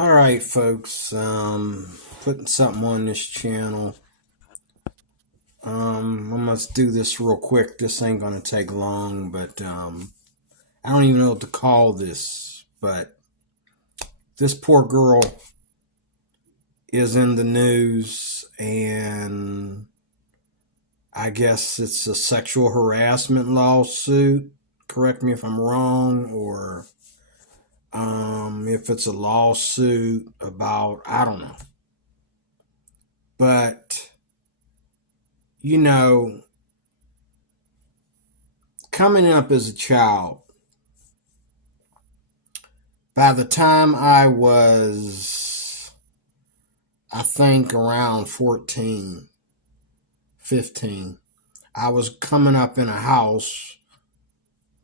All right, folks. Putting something on this channel. I'm gonna do this real quick. This ain't gonna take long, but I don't even know what to call this. But this poor girl is in the news, and I guess it's a sexual harassment lawsuit. Correct me if I'm wrong, or if it's a lawsuit about, I don't know. But you know, coming up as a child, by the time I was, I think, around 14, 15, I was coming up in a house,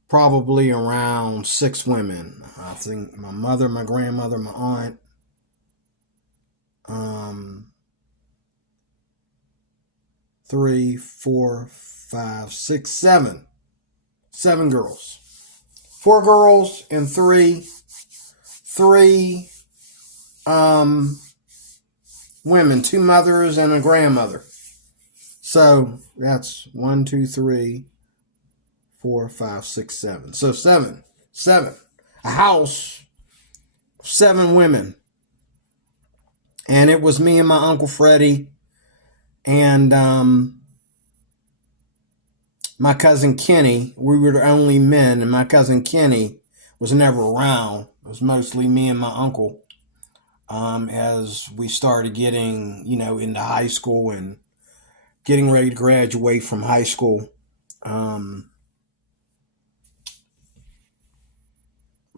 probably around 6 women. I think my mother, my grandmother, my aunt, three, four, five, six, seven. 7 girls. 4 girls and three women, 2 mothers and a grandmother. So that's 1, 2, 3, 4, 5, 6, 7. So seven. A house, 7 women. And it was me and my Uncle Freddie and my cousin Kenny. We were the only men, and my cousin Kenny was never around. It was mostly me and my uncle. As we started getting, into high school and getting ready to graduate from high school.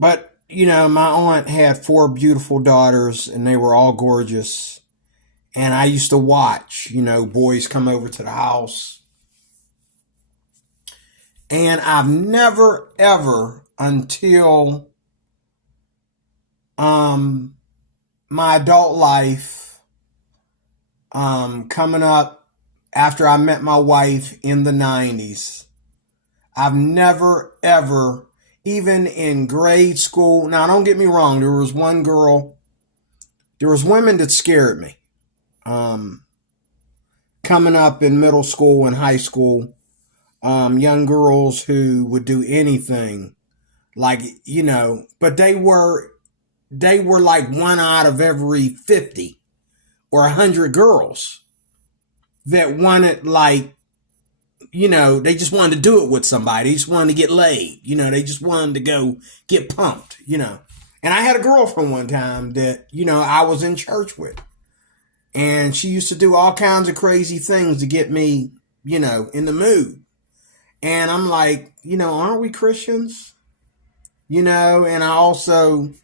But, my aunt had 4 beautiful daughters, and they were all gorgeous. And I used to watch, boys come over to the house. And I've never, ever, until my adult life, coming up after I met my wife in the 90s, I've never, ever, even in grade school. Now, don't get me wrong. There was one girl. There was women that scared me. Coming up in middle school and high school, young girls who would do anything, like, but they were like 1 out of every 50 or 100 girls that wanted, like, they just wanted to do it with somebody. They just wanted to get laid. They just wanted to go get pumped, And I had a girlfriend one time that, I was in church with. And she used to do all kinds of crazy things to get me, in the mood. And I'm like, aren't we Christians? And I also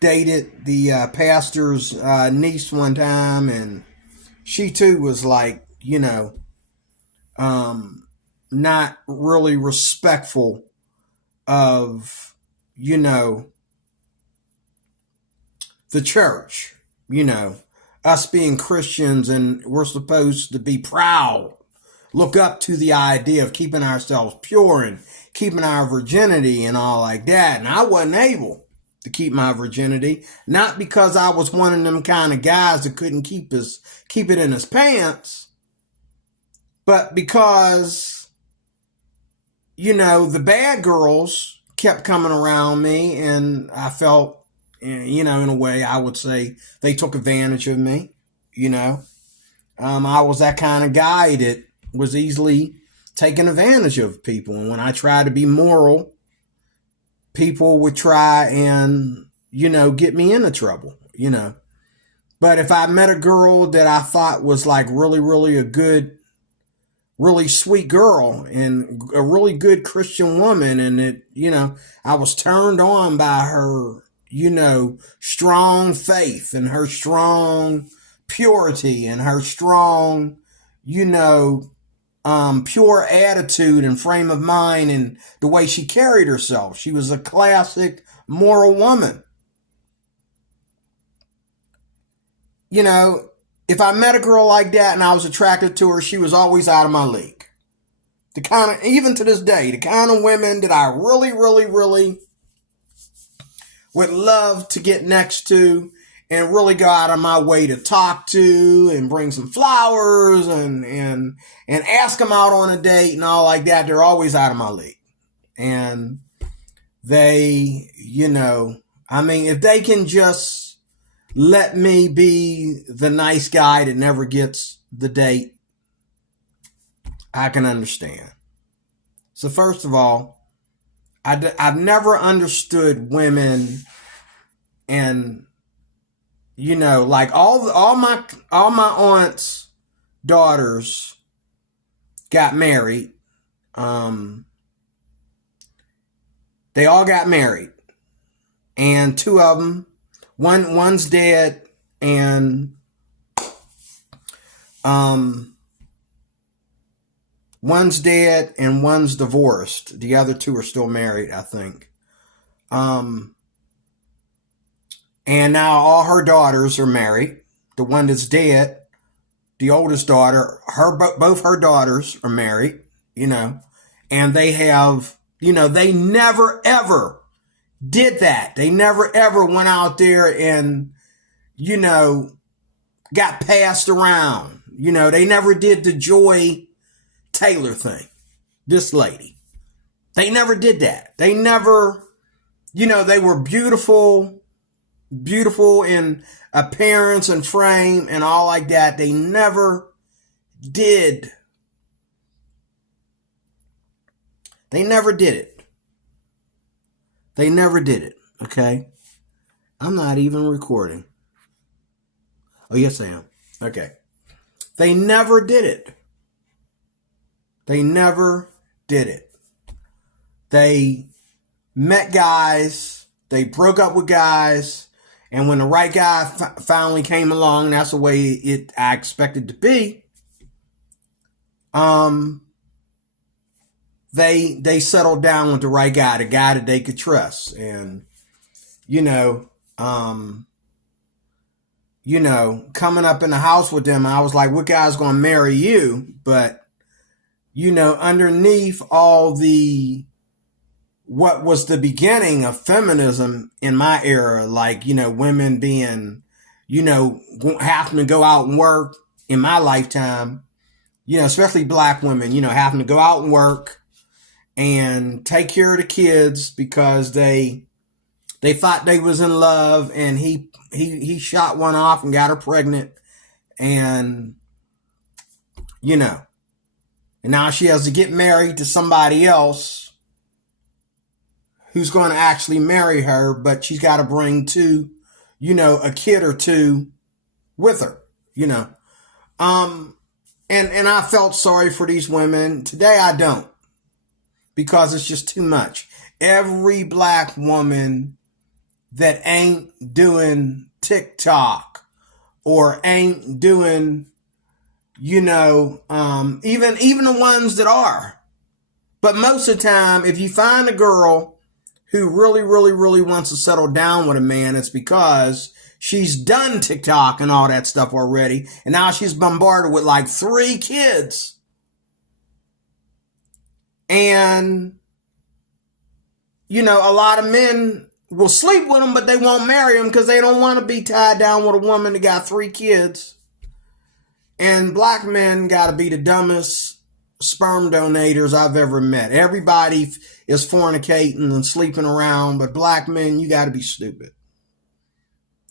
dated the pastor's niece one time. And she too was like, not really respectful of, the church, us being Christians, and we're supposed to be proud, look up to the idea of keeping ourselves pure and keeping our virginity and all like that. And I wasn't able to keep my virginity, not because I was one of them kind of guys that couldn't keep it in his pants, but because, the bad girls kept coming around me, and I felt, in a way, I would say they took advantage of me. I was that kind of guy that was easily taken advantage of people. And when I tried to be moral, people would try and, get me into trouble, But if I met a girl that I thought was like really, really a good, really sweet girl and a really good Christian woman, and I was turned on by her, strong faith and her strong purity and her strong, pure attitude and frame of mind and the way she carried herself. She was a classic moral woman. If I met a girl like that and I was attracted to her, she was always out of my league. Even to this day, the kind of women that I really, really, really would love to get next to and really go out of my way to talk to and bring some flowers and ask them out on a date and all like that, they're always out of my league. And they, I mean, if they can just let me be the nice guy that never gets the date, I can understand. So first of all, I've never understood women, and like all my aunts' daughters got married. They all got married, and two of them, one's dead, and one's dead and one's divorced. The other two are still married, I think. And now all her daughters are married. The one that's dead, the oldest daughter, both her daughters are married, and they have, they never ever did that. They never ever went out there and, got passed around. They never did the Joy Taylor thing. This lady. They never did that. They never, they were beautiful in appearance and frame and all like that. They never did. They never did it. They never did it. Okay? I'm not even recording. Oh, yes, I am. Okay. They never did it. They never did it. They met guys. They broke up with guys. And when the right guy finally came along, that's the way I expected to be. They settled down with the right guy, the guy that they could trust. And, coming up in the house with them, I was like, what guy's going to marry you? But, underneath all what was the beginning of feminism in my era, like, women being, having to go out and work in my lifetime, especially black women, having to go out and work and take care of the kids because they thought they was in love, and he shot one off and got her pregnant, and and now she has to get married to somebody else who's going to actually marry her, but she's got to bring a kid or two with her, and I felt sorry for these women. Today I don't, because it's just too much. Every black woman that ain't doing TikTok or ain't doing, even the ones that are. But most of the time, if you find a girl who really, really, really wants to settle down with a man, it's because she's done TikTok and all that stuff already. And now she's bombarded with like 3 kids. And, a lot of men will sleep with them, but they won't marry them because they don't want to be tied down with a woman that got 3 kids. And black men got to be the dumbest sperm donators I've ever met. Everybody is fornicating and sleeping around, but black men, you got to be stupid.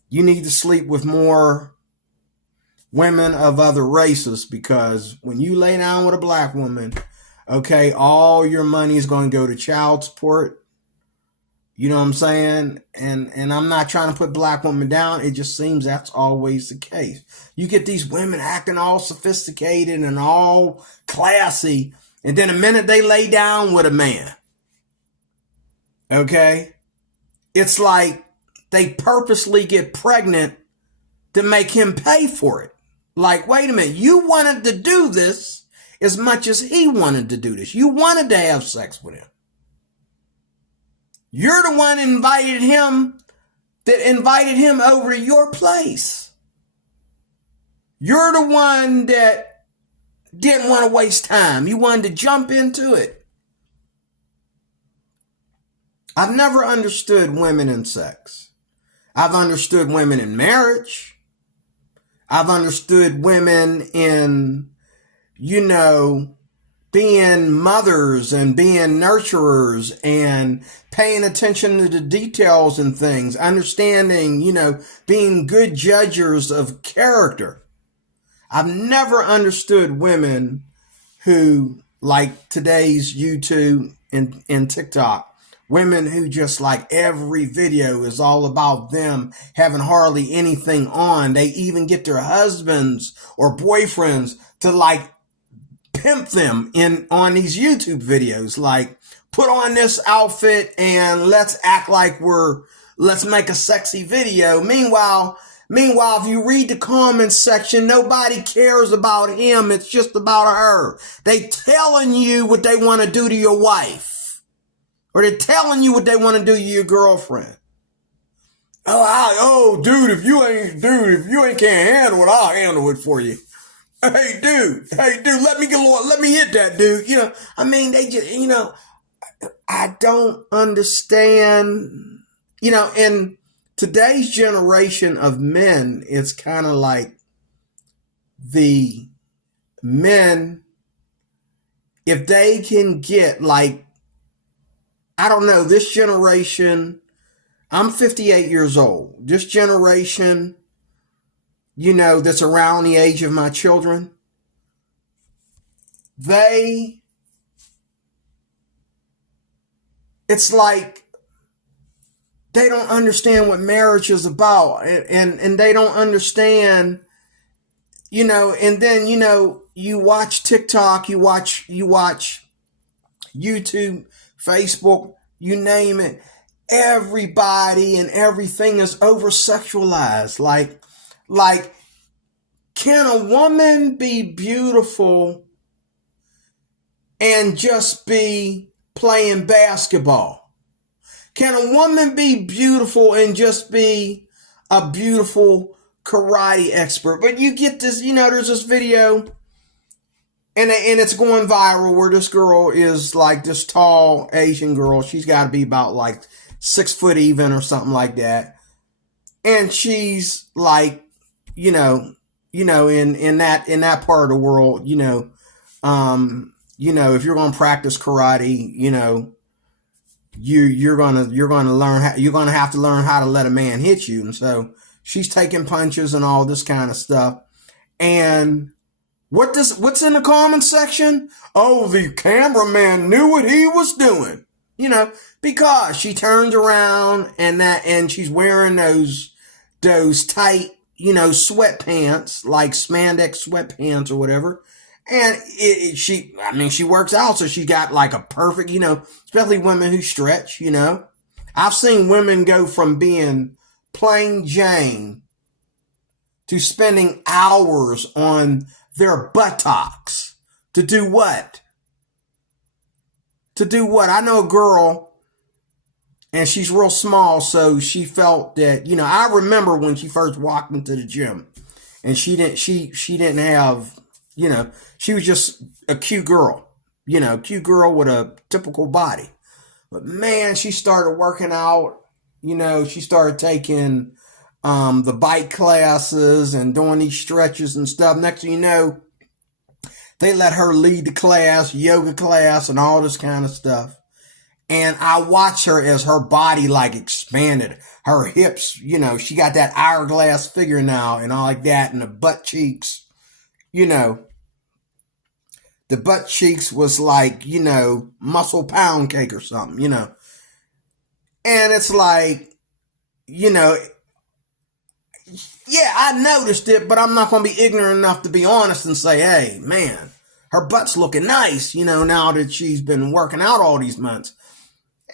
You need to sleep with more women of other races, because when you lay down with a black woman, okay, all your money is going to go to child support. You know what I'm saying? And I'm not trying to put black women down. It just seems that's always the case. You get these women acting all sophisticated and all classy, and then the minute they lay down with a man, okay, it's like they purposely get pregnant to make him pay for it. Like, wait a minute, you wanted to do this as much as he wanted to do this. You wanted to have sex with him. You're the one that invited him over to your place. You're the one that didn't want to waste time. You wanted to jump into it. I've never understood women and sex. I've understood women in marriage. I've understood women in, you know, being mothers and being nurturers and paying attention to the details and things, understanding, you know, being good judges of character. I've never understood women who, like today's YouTube and TikTok, women who just like every video is all about them having hardly anything on. They even get their husbands or boyfriends to like pimp them in on these YouTube videos. Like, put on this outfit and let's act like let's make a sexy video. Meanwhile, if you read the comments section, nobody cares about him. It's just about her. They telling you what they want to do to your wife. Or they're telling you what they want to do to your girlfriend. Dude, if you ain't can't handle it, I'll handle it for you. Hey dude, let me hit that dude. You know, I mean, they just, you know, I don't understand, you know, in today's generation of men, it's kind of like the men, if they can get like, I don't know, this generation, I'm 58 years old. This generation, you know, that's around the age of my children, it's like they don't understand what marriage is about, and they don't understand, you know, and then, you know, you watch TikTok, you watch YouTube, Facebook, you name it, everybody and everything is over sexualized. Like, can a woman be beautiful and just be playing basketball? Can a woman be beautiful and just be a beautiful karate expert? But you get this, you know, there's this video and it's going viral where this girl is like this tall Asian girl. She's got to be about like 6 foot even or something like that. And she's like, you know, in that part of the world, you know, if you're going to practice karate, you know, you're going to have to learn how to let a man hit you. And so she's taking punches and all this kind of stuff. And what's in the comment section? Oh, the cameraman knew what he was doing, you know, because she turns around and she's wearing those tight, you know, sweatpants, like spandex sweatpants or whatever. And she works out, so she's got like a perfect, you know, especially women who stretch, you know. I've seen women go from being plain Jane to spending hours on their buttocks. To do what? I know a girl, and she's real small, so she felt that, you know, I remember when she first walked into the gym, and she didn't have, you know, she was just a cute girl, you know, cute girl with a typical body. But man, she started working out, you know, she started taking the bike classes and doing these stretches and stuff. Next thing you know, they let her lead the class, yoga class, and all this kind of stuff. And I watched her as her body like expanded. Her hips, you know, she got that hourglass figure now and all like that. And the butt cheeks, you know, the butt cheeks was like, you know, muscle pound cake or something, you know. And it's like, you know, yeah, I noticed it, but I'm not going to be ignorant enough to be honest and say, hey, man, her butt's looking nice, you know, now that she's been working out all these months.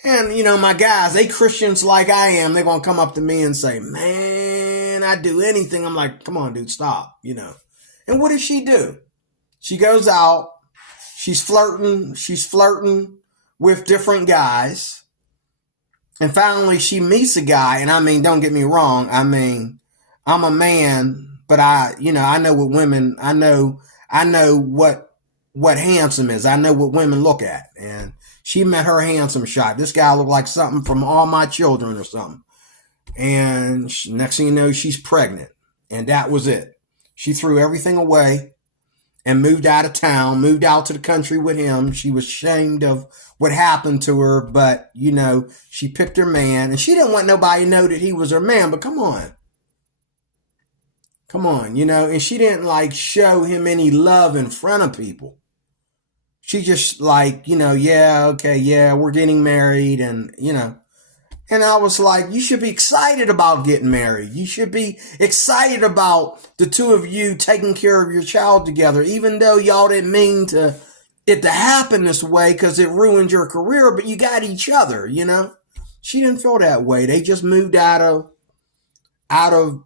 And, you know, my guys, they Christians like I am, they're going to come up to me and say, man, I'd do anything. I'm like, come on, dude, stop, you know. And what does she do? She goes out, she's flirting with different guys. And finally she meets a guy, and I mean, don't get me wrong, I mean, I'm a man, but I know what women, I know what handsome is. I know what women look at. And she met her handsome shot. This guy looked like something from All My Children or something. And next thing you know, she's pregnant. And that was it. She threw everything away and moved out of town, moved out to the country with him. She was ashamed of what happened to her, but, she picked her man. And she didn't want nobody to know that he was her man, but come on. Come on, and she didn't like show him any love in front of people. She just like, yeah, okay, yeah, we're getting married. And I was like, you should be excited about getting married. You should be excited about the two of you taking care of your child together, even though y'all didn't mean it to happen this way because it ruined your career, but you got each other, She didn't feel that way. They just moved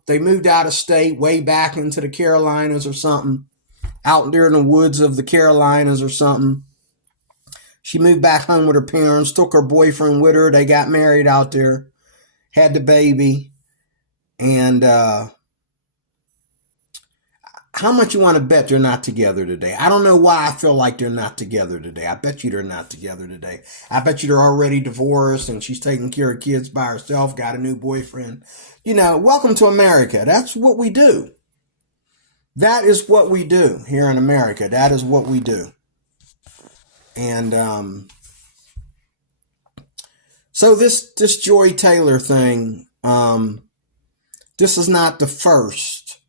they moved out of state, way back into the Carolinas or something, out there in the woods of the Carolinas or something. She moved back home with her parents, took her boyfriend with her. They got married out there, had the baby. And how much you want to bet they're not together today? I don't know why I feel like they're not together today. I bet you they're not together today. I bet you they're already divorced and she's taking care of kids by herself, got a new boyfriend. Welcome to America. That's what we do. That is what we do here in America. That is what we do. And so this Joy Taylor thing, this is not the first.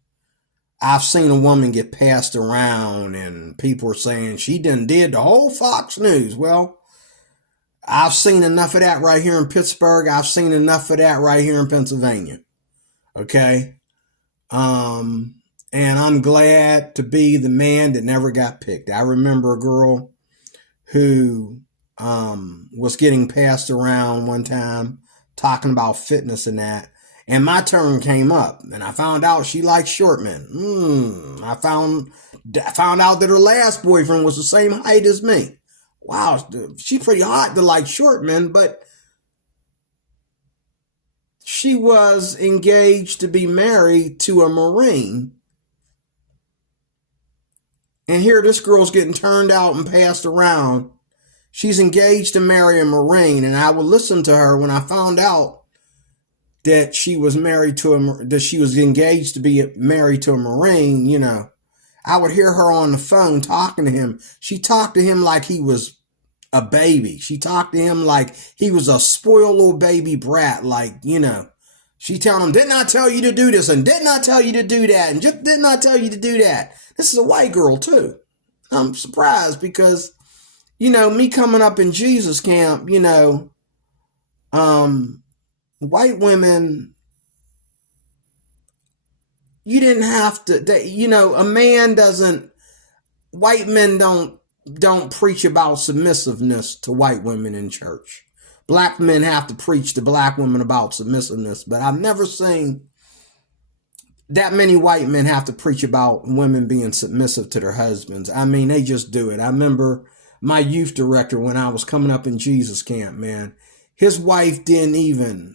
I've seen a woman get passed around and people are saying she did the whole Fox News. Well, I've seen enough of that right here in Pittsburgh. I've seen enough of that right here in Pennsylvania. Okay. And I'm glad to be the man that never got picked. I remember a girl who was getting passed around one time talking about fitness and that. And my turn came up and I found out she liked short men. I found out that her last boyfriend was the same height as me. Wow, she's pretty hot to like short men, but she was engaged to be married to a Marine. And here this girl's getting turned out and passed around. She's engaged to marry a Marine. And I would listen to her when I found out that she was that she was engaged to be married to a Marine, I would hear her on the phone talking to him. She talked to him like he was a baby. She talked to him like he was a spoiled little baby brat. Like, she telling him, didn't I tell you to do this? And didn't I tell you to do that? And just didn't I tell you to do that? This is a white girl too. I'm surprised because, me coming up in Jesus camp, white women, you didn't have to, a man doesn't, white men don't preach about submissiveness to white women in church. Black men have to preach to black women about submissiveness, but I've never seen that many white men have to preach about women being submissive to their husbands. I mean, they just do it. I remember my youth director when I was coming up in Jesus camp, man, his wife didn't even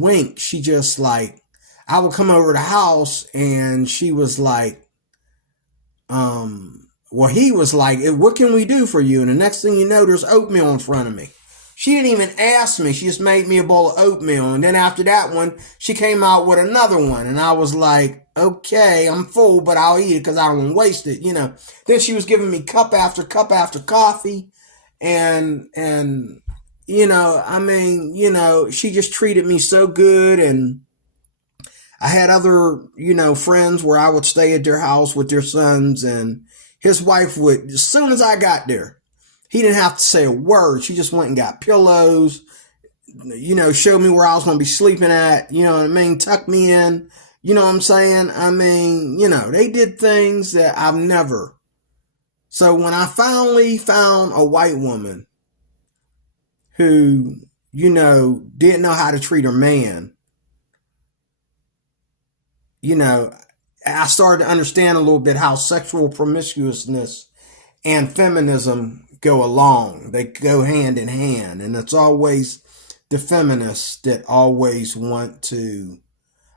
wink. She just like, I would come over to the house and she was like, he was like, what can we do for you? And the next thing you know, there's oatmeal in front of me. She didn't even ask me. She just made me a bowl of oatmeal. And then after that one, she came out with another one. And I was like, okay, I'm full, but I'll eat it because I don't want to waste it, Then she was giving me cup after cup after coffee. And she just treated me so good. And I had other, friends where I would stay at their house with their sons, and his wife would, as soon as I got there, he didn't have to say a word. She just went and got pillows, showed me where I was going to be sleeping at, tucked me in, you know what I'm saying? They did things that I've never. So when I finally found a white woman who, didn't know how to treat her man, I started to understand a little bit how sexual promiscuousness and feminism go along. They go hand in hand. And it's always the feminists that always want to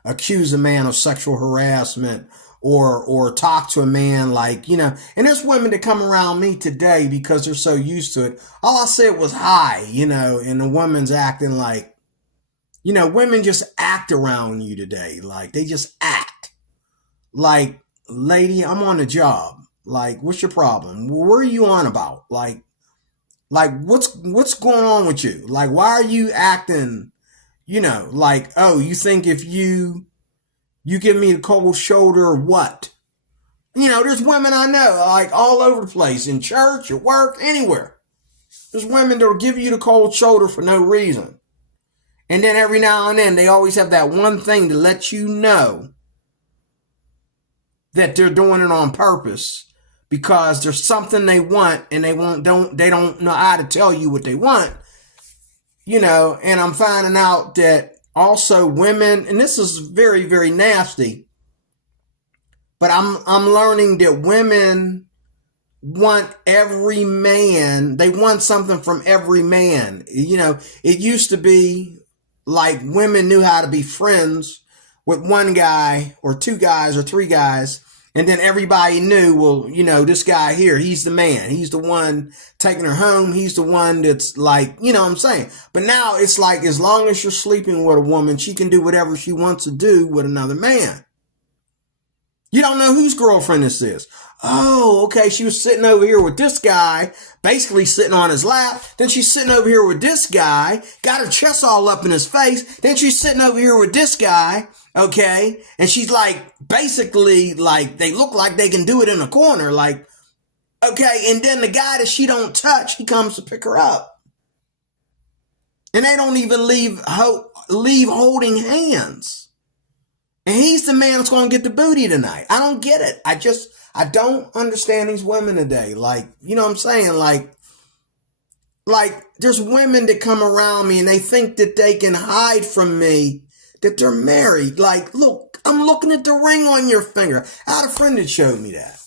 accuse a man of sexual harassment or talk to a man like, and there's women that come around me today because they're so used to it. All I said was hi, and the woman's acting like, Women just act around you today. Like they just act. Like, lady, I'm on the job. Like, what's your problem? What are you on about? Like what's going on with you? Like, why are you acting? Like, oh, you think if you give me the cold shoulder or what? There's women I know, like all over the place, in church, at work, anywhere. There's women that'll give you the cold shoulder for no reason. And then every now and then, they always have that one thing to let you know that they're doing it on purpose because there's something they want and they don't know how to tell you what they want. And I'm finding out that also women, and this is very, very nasty, but I'm learning that women want every man, they want something from every man. It used to be like women knew how to be friends with one guy or two guys or three guys. And then everybody knew, well, this guy here, he's the man. He's the one taking her home. He's the one that's like, what I'm saying? But now it's like, as long as you're sleeping with a woman, she can do whatever she wants to do with another man. You don't know whose girlfriend this is. Oh, okay. She was sitting over here with this guy, basically sitting on his lap. Then she's sitting over here with this guy, got her chest all up in his face. Then she's sitting over here with this guy. Okay. And she's like, basically, like, they look like they can do it in a corner. Like, okay. And then the guy that she don't touch, he comes to pick her up. And they don't even leave holding hands. And he's the man that's going to get the booty tonight. I don't get it. I don't understand these women today. Like, what I'm saying? Like there's women that come around me and they think that they can hide from me that they're married. Like, look, I'm looking at the ring on your finger. I had a friend that showed me that.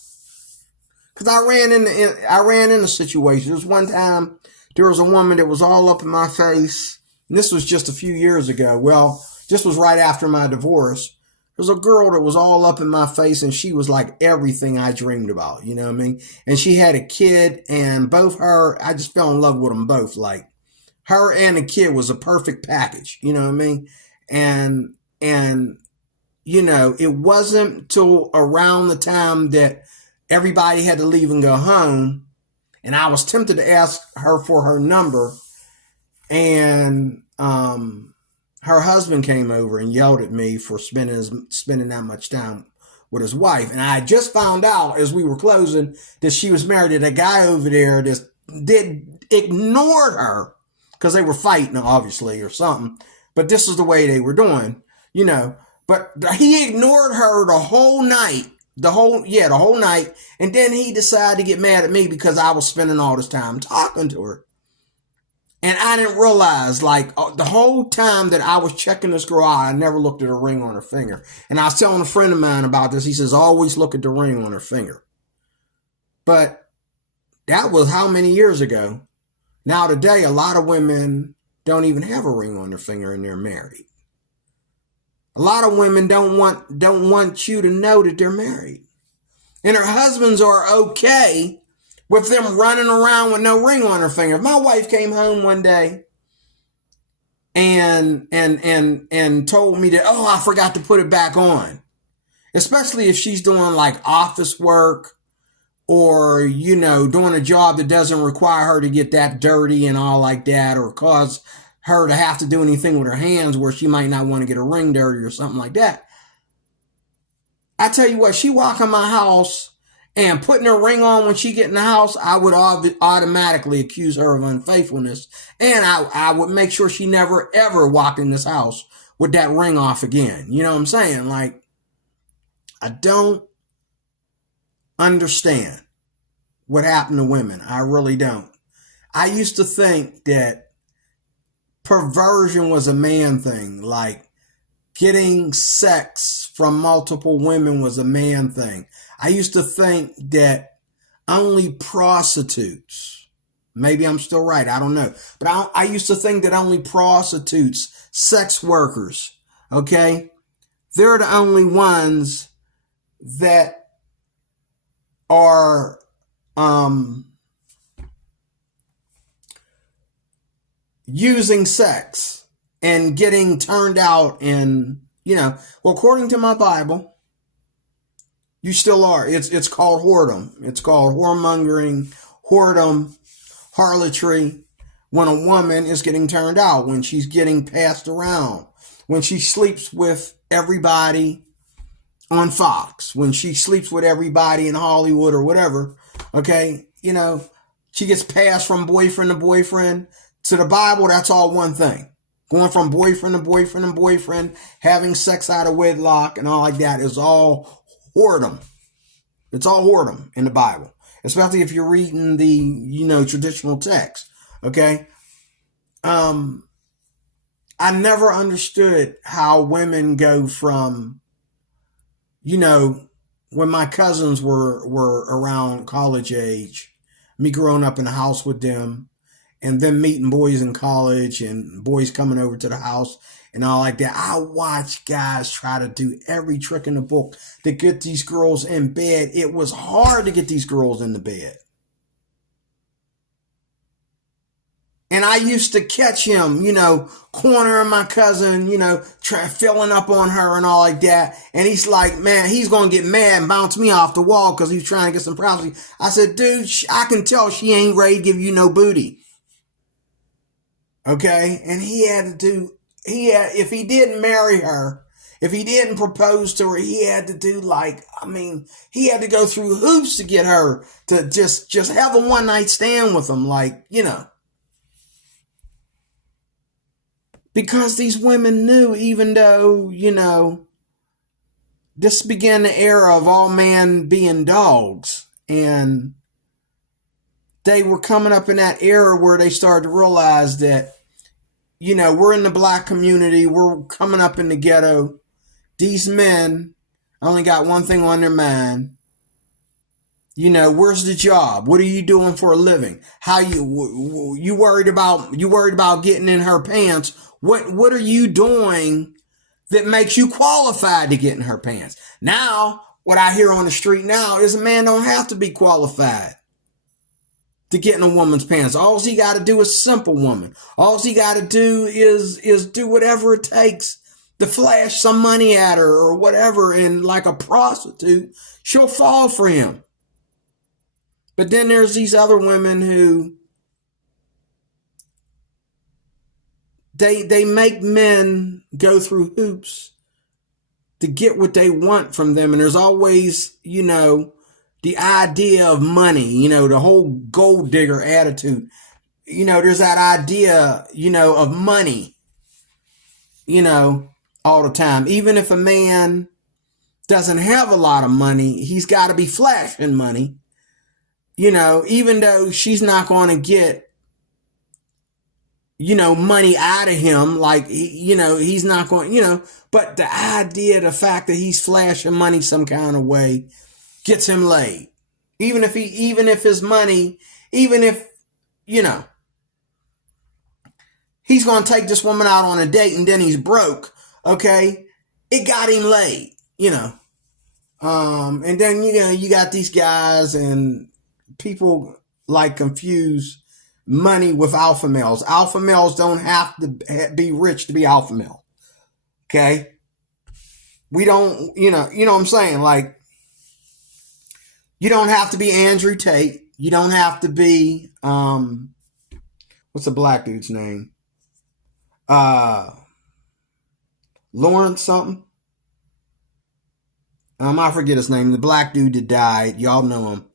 Because I ran into situations. There was one time there was a woman that was all up in my face. And this was just a few years ago. Well, this was right after my divorce. There was a girl that was all up in my face, and she was like everything I dreamed about, you know what I mean? And she had a kid, and I just fell in love with them both. Like, her and the kid was a perfect package, you know what I mean? And it wasn't till around the time that everybody had to leave and go home, and I was tempted to ask her for her number, and her husband came over and yelled at me for spending that much time with his wife. And I just found out as we were closing that she was married to a guy over there that ignored her because they were fighting, obviously, or something. But this is the way they were doing, But he ignored her the whole night. The whole night. And then he decided to get mad at me because I was spending all this time talking to her. And I didn't realize, like, the whole time that I was checking this girl out, I never looked at her ring on her finger. And I was telling a friend of mine about this. He says, always look at the ring on her finger. But that was how many years ago? Now today, a lot of women don't even have a ring on their finger and they're married. A lot of women don't want you to know that they're married. And their husbands are okay with them running around with no ring on her finger. If my wife came home one day and told me that, oh, I forgot to put it back on, especially if she's doing like office work or, doing a job that doesn't require her to get that dirty and all like that, or cause her to have to do anything with her hands where she might not want to get a ring dirty or something like that. I tell you what, she walk in my house and putting her ring on when she get in the house, I would automatically accuse her of unfaithfulness. And I would make sure she never, ever walk in this house with that ring off again. You know what I'm saying? Like, I don't understand what happened to women. I really don't. I used to think that perversion was a man thing. Like, getting sex from multiple women was a man thing. I used to think that only prostitutes, maybe I'm still right, I don't know. But I used to think that only prostitutes, sex workers, okay, they're the only ones that are using sex. and getting turned out, and well, according to my Bible, you still are. It's called whoredom. It's called whoremongering, whoredom, harlotry. When a woman is getting turned out, when she's getting passed around, when she sleeps with everybody on Fox, when she sleeps with everybody in Hollywood or whatever, okay, she gets passed from boyfriend to boyfriend. To the Bible, that's all one thing. Going from boyfriend to boyfriend and boyfriend, having sex out of wedlock and all like that is all whoredom. It's all whoredom in the Bible, especially if you're reading the, traditional text. Okay. I never understood how women go from, when my cousins were around college age, me growing up in a house with them, and then meeting boys in college and boys coming over to the house and all like that. I watched guys try to do every trick in the book to get these girls in bed. It was hard to get these girls in the bed. And I used to catch him, cornering my cousin, filling up on her and all like that. And he's like, man, he's going to get mad and bounce me off the wall because he's trying to get some privacy. I said, dude, I can tell she ain't ready to give you no booty. Okay. And if he didn't marry her, if he didn't propose to her, he had to do he had to go through hoops to get her to just have a one night stand with him. Because these women knew, even though, this began the era of all men being dogs. And they were coming up in that era where they started to realize that, we're in the black community. We're coming up in the ghetto. These men only got one thing on their mind. Where's the job? What are you doing for a living? How you worried about getting in her pants? What are you doing that makes you qualified to get in her pants? Now, what I hear on the street now is a man don't have to be qualified to get in a woman's pants. All he got to do is simple woman. All he got to do is do whatever it takes to flash some money at her or whatever. And like a prostitute, she'll fall for him. But then there's these other women who they make men go through hoops to get what they want from them. And there's always, the idea of money, the whole gold digger attitude. There's that idea, of money, all the time. Even if a man doesn't have a lot of money, he's got to be flashing money. Even though she's not going to get, money out of him, he's not going, but the idea, the fact that he's flashing money some kind of way gets him laid. Even if his money, he's going to take this woman out on a date and then he's broke. Okay. It got him laid, and then, you got these guys and people confuse money with alpha males. Alpha males don't have to be rich to be alpha male. Okay. We don't, you know what I'm saying? You don't have to be Andrew Tate. You don't have to be, what's the black dude's name? Lawrence something. I forget his name. The black dude that died, y'all know him,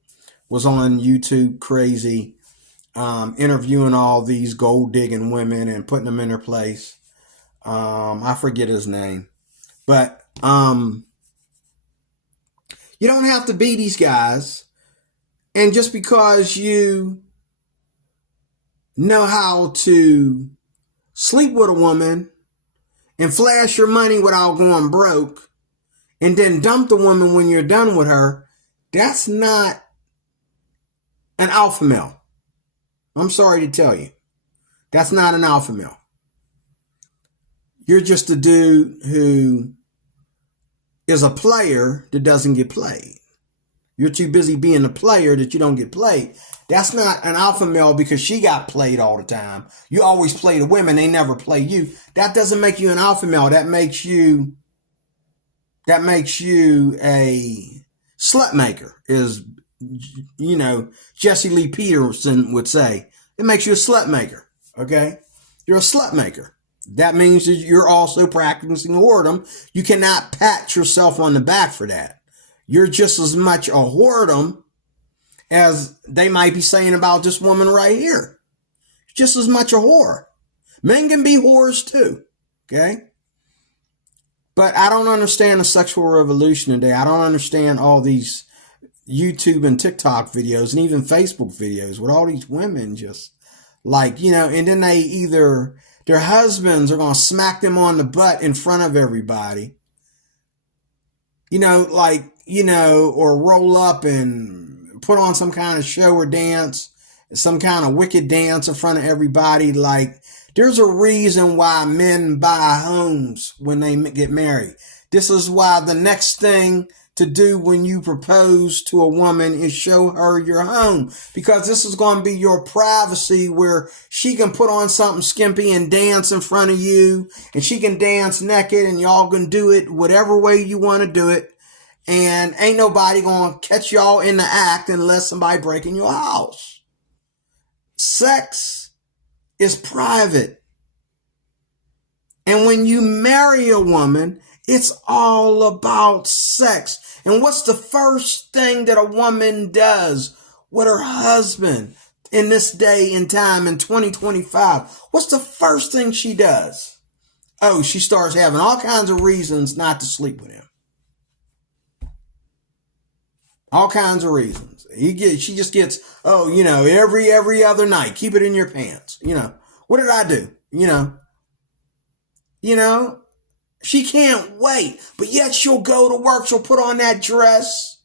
was on YouTube crazy, interviewing all these gold digging women and putting them in their place. I forget his name, but, you don't have to be these guys. And just because you know how to sleep with a woman and flash your money without going broke and then dump the woman when you're done with her, that's not an alpha male. I'm sorry to tell you. That's not an alpha male. You're just a dude who is a player that doesn't get played. You're too busy being a player that you don't get played. That's not an alpha male because she got played all the time. You always play the women, they never play you. That doesn't make you an alpha male. That makes you a slut maker, is, Jesse Lee Peterson would say. It makes you a slut maker. Okay? You're a slut maker. That means that you're also practicing whoredom. You cannot pat yourself on the back for that. You're just as much a whoredom as they might be saying about this woman right here. Just as much a whore. Men can be whores too. Okay? But I don't understand the sexual revolution today. I don't understand all these YouTube and TikTok videos and even Facebook videos with all these women just and then they either, their husbands are going to smack them on the butt in front of everybody, or roll up and put on some kind of show or dance, some kind of wicked dance in front of everybody. There's a reason why men buy homes when they get married. This is why the next thing to do when you propose to a woman is show her your home, because this is going to be your privacy where she can put on something skimpy and dance in front of you, and she can dance naked and y'all can do it whatever way you want to do it, and ain't nobody going to catch y'all in the act unless somebody breaking your house. Sex is private. And when you marry a woman, it's all about sex. And what's the first thing that a woman does with her husband in this day and time in 2025? What's the first thing she does? Oh, she starts having all kinds of reasons not to sleep with him. All kinds of reasons. She just gets, every other night, keep it in your pants. What did I do? She can't wait, but yet she'll go to work. She'll put on that dress.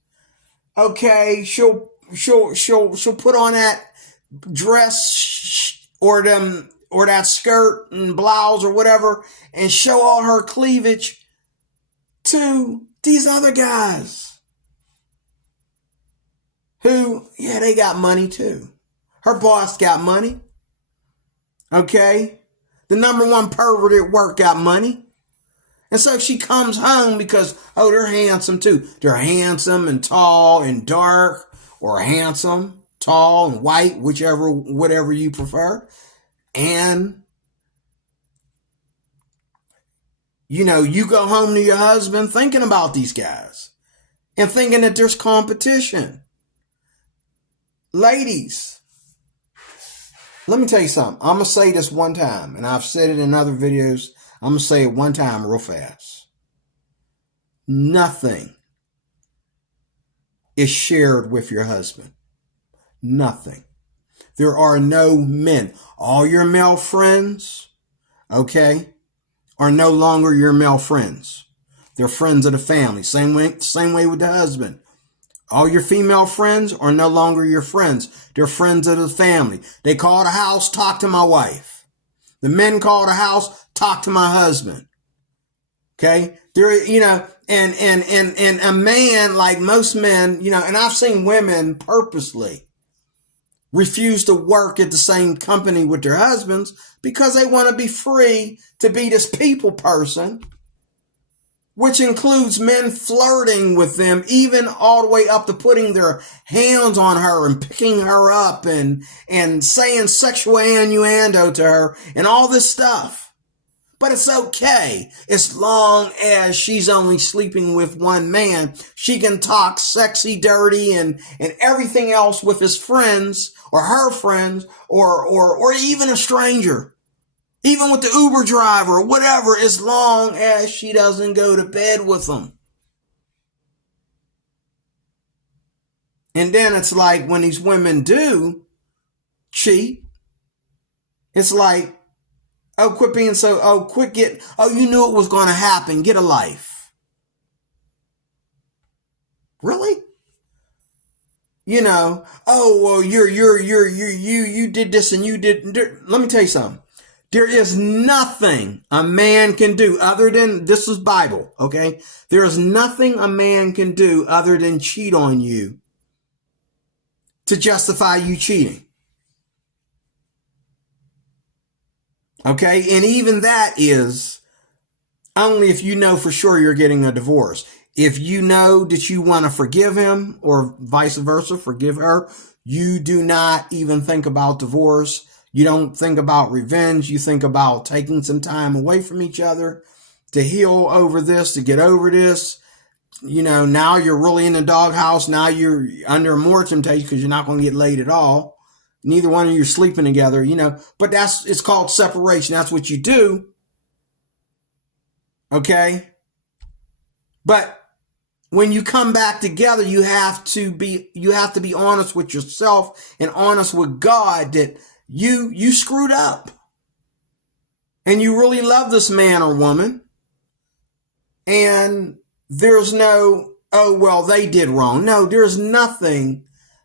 Okay. She'll put on that dress or that skirt and blouse or whatever and show all her cleavage to these other guys who, they got money too. Her boss got money. Okay. The number one pervert at work got money. And so she comes home because, they're handsome too. They're handsome and tall and dark, or handsome, tall and white, whatever you prefer. And, you go home to your husband thinking about these guys and thinking that there's competition. Ladies, let me tell you something. I'm going to say this one time, and I've said it in other videos. I'm going to say it one time real fast. Nothing is shared with your husband. Nothing. There are no men. All your male friends, are no longer your male friends. They're friends of the family. Same way with the husband. All your female friends are no longer your friends. They're friends of the family. They call the house, talk to my wife. The men call the house, talk to my husband. Okay? And a man, like most men, and I've seen women purposely refuse to work at the same company with their husbands because they want to be free to be this people person, which includes men flirting with them, even all the way up to putting their hands on her and picking her up and saying sexual innuendo to her and all this stuff. But it's okay as long as she's only sleeping with one man. She can talk sexy, dirty, and everything else with his friends or her friends or even a stranger. Even with the Uber driver or whatever, as long as she doesn't go to bed with them. And then it's like when these women do cheat, it's like, quit being so, you knew it was going to happen. Get a life. Really? You did this and you did. Let me tell you something. There is nothing a man can do other than, this is Bible, okay? There is nothing a man can do other than cheat on you to justify you cheating. Okay? And even that is only if you know for sure you're getting a divorce. If you know that you want to forgive him or vice versa, forgive her, you do not even think about divorce. You don't think about revenge. You think about taking some time away from each other to heal over this, to get over this. You know, now you're really in the doghouse. Now you're under more temptation because you're not going to get laid at all. Neither one of you are sleeping together, you know, but it's called separation. That's what you do. Okay. But when you come back together, you have to be honest with yourself and honest with God that you screwed up and you really love this man or woman. And there's no, oh, well, they did wrong. No, there's nothing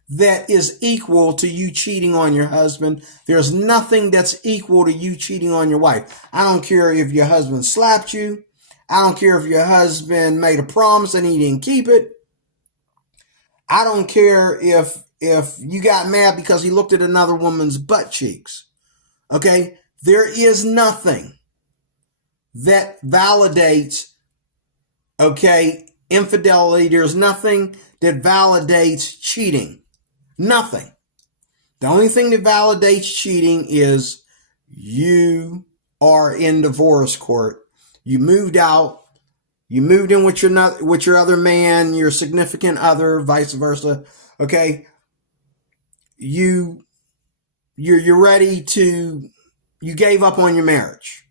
that is equal to you cheating on your husband. There's nothing that's equal to you cheating on your wife. I don't care if your husband slapped you. I don't care if your husband made a promise and he didn't keep it. I don't care if you got mad because he looked at another woman's butt cheeks. Okay? There is nothing that validates, okay, infidelity. There's nothing that validates cheating. Nothing. The only thing that validates cheating is you are in divorce court. You moved out. You moved in with your other man, your significant other, vice versa. Okay. You're ready to, you gave up on your marriage.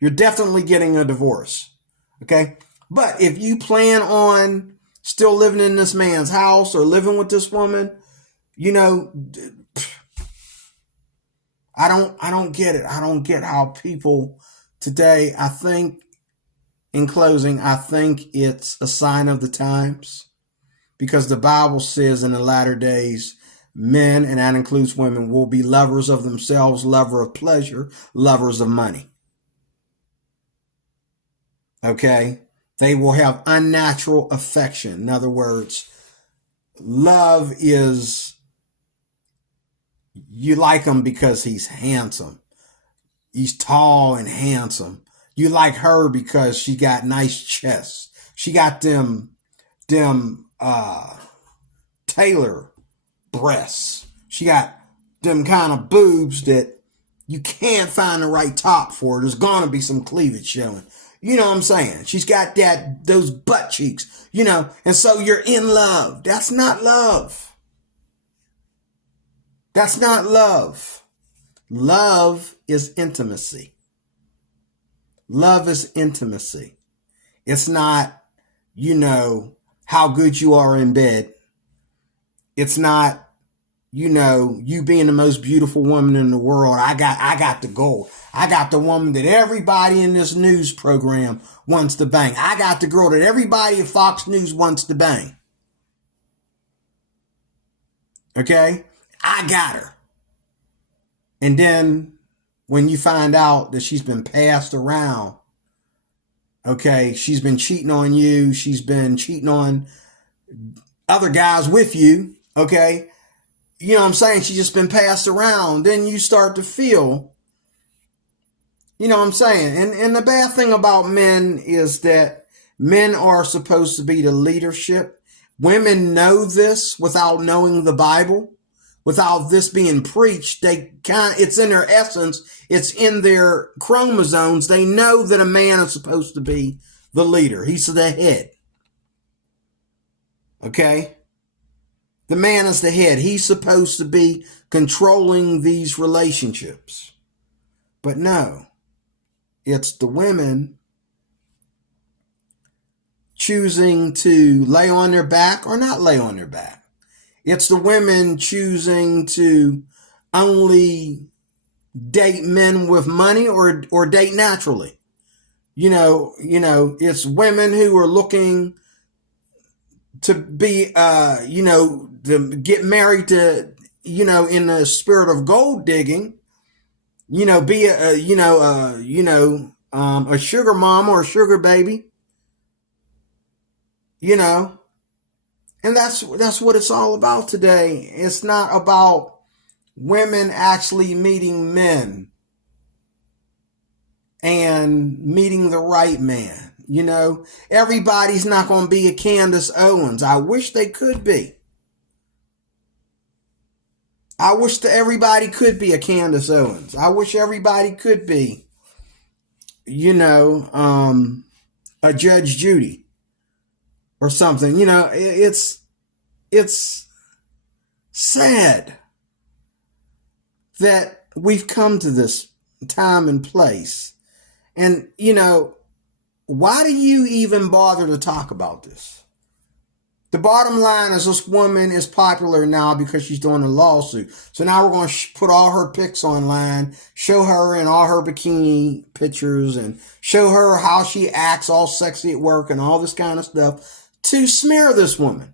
You're definitely getting a divorce. Okay. But if you plan on still living in this man's house or living with this woman, you know, I don't get it. I don't get how people today, I think, in closing, I think it's a sign of the times because the Bible says in the latter days, men, and that includes women, will be lovers of themselves, lover of pleasure, lovers of money. Okay? They will have unnatural affection. In other words, love is, you like him because he's handsome. He's tall and handsome. You like her because she got nice chests. She got them tailor breasts. She got them kind of boobs that you can't find the right top for. There's gonna be some cleavage showing. You know what I'm saying? She's got those butt cheeks, you know, and so you're in love. That's not love. That's not love. Love is intimacy. Love is intimacy. It's not, you know, how good you are in bed. It's not, you know, you being the most beautiful woman in the world. I got the goal. I got the woman that everybody in this news program wants to bang. I got the girl that everybody at Fox News wants to bang. Okay? I got her. And then when you find out that she's been passed around, okay, she's been cheating on you, she's been cheating on other guys with you, okay, you know what I'm saying, she's just been passed around, then you start to feel, you know what I'm saying, and the bad thing about men is that men are supposed to be the leadership. Women know this without knowing the Bible. Without this being preached, it's in their essence, it's in their chromosomes. They know that a man is supposed to be the leader. He's the head. Okay? The man is the head. He's supposed to be controlling these relationships. But no, it's the women choosing to lay on their back or not lay on their back. It's the women choosing to only date men with money or date naturally. You know, it's women who are looking to be, to get married to, in the spirit of gold digging, be a sugar mama or a sugar baby, you know, and that's what it's all about today. It's not about women actually meeting men and meeting the right man. Everybody's not going to be a Candace Owens. I wish they could be. I wish that everybody could be a Candace Owens. I wish everybody could be, a Judge Judy or something. It's sad that we've come to this time and place. And, why do you even bother to talk about this? The bottom line is this woman is popular now because she's doing a lawsuit. So now we're going to put all her pics online, show her in all her bikini pictures, and show her how she acts all sexy at work and all this kind of stuff to smear this woman.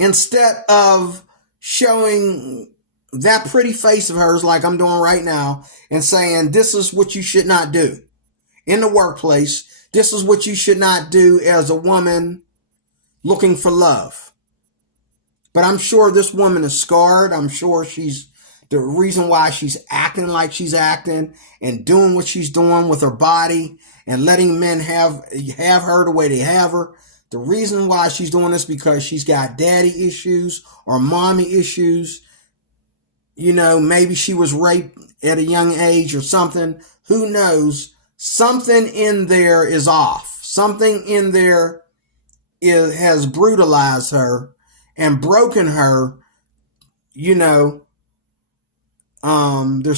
Instead of showing that pretty face of hers like I'm doing right now and saying, this is what you should not do in the workplace. This is what you should not do as a woman looking for love. But I'm sure this woman is scarred. I'm sure the reason why she's acting like she's acting and doing what she's doing with her body and letting men have her the way they have her. The reason why she's doing this because she's got daddy issues or mommy issues. Maybe she was raped at a young age or something. Who knows? Something in there is off. Something in there has brutalized her and broken her. There's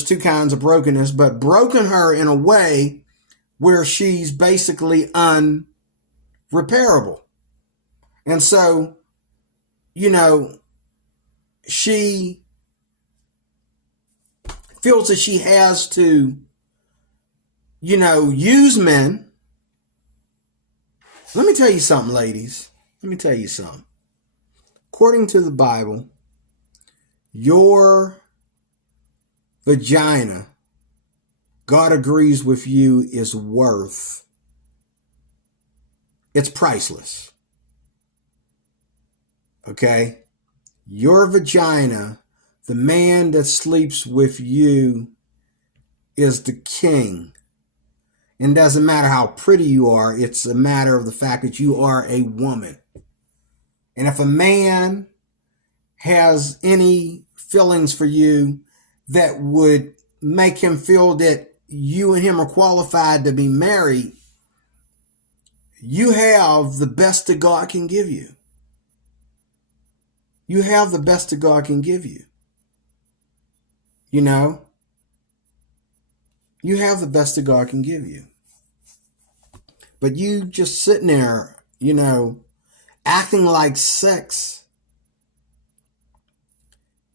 two kinds of brokenness, but broken her in a way where she's basically unrepairable. And so, she feels that she has to, use men. Let me tell you something, ladies. Let me tell you something. According to the Bible, your vagina, God agrees with you, is worth. It's priceless. Okay? Your vagina, the man that sleeps with you, is the king. And it doesn't matter how pretty you are. It's a matter of the fact that you are a woman. And if a man has any feelings for you that would make him feel that you and him are qualified to be married, you have the best that God can give you. You have the best that God can give you. You have the best that God can give you. But you just sitting there, acting like sex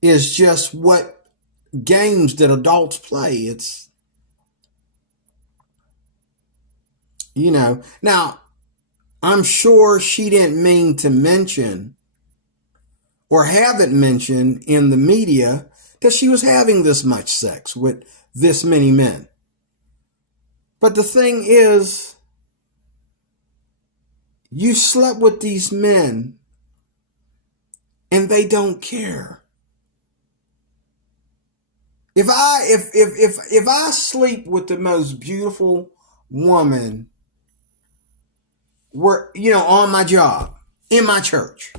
is just what games that adults play. It's, now I'm sure she didn't mean to mention or have it mentioned in the media that she was having this much sex with this many men. But the thing is, you slept with these men and they don't care. If I sleep with the most beautiful woman, on my job, in my church,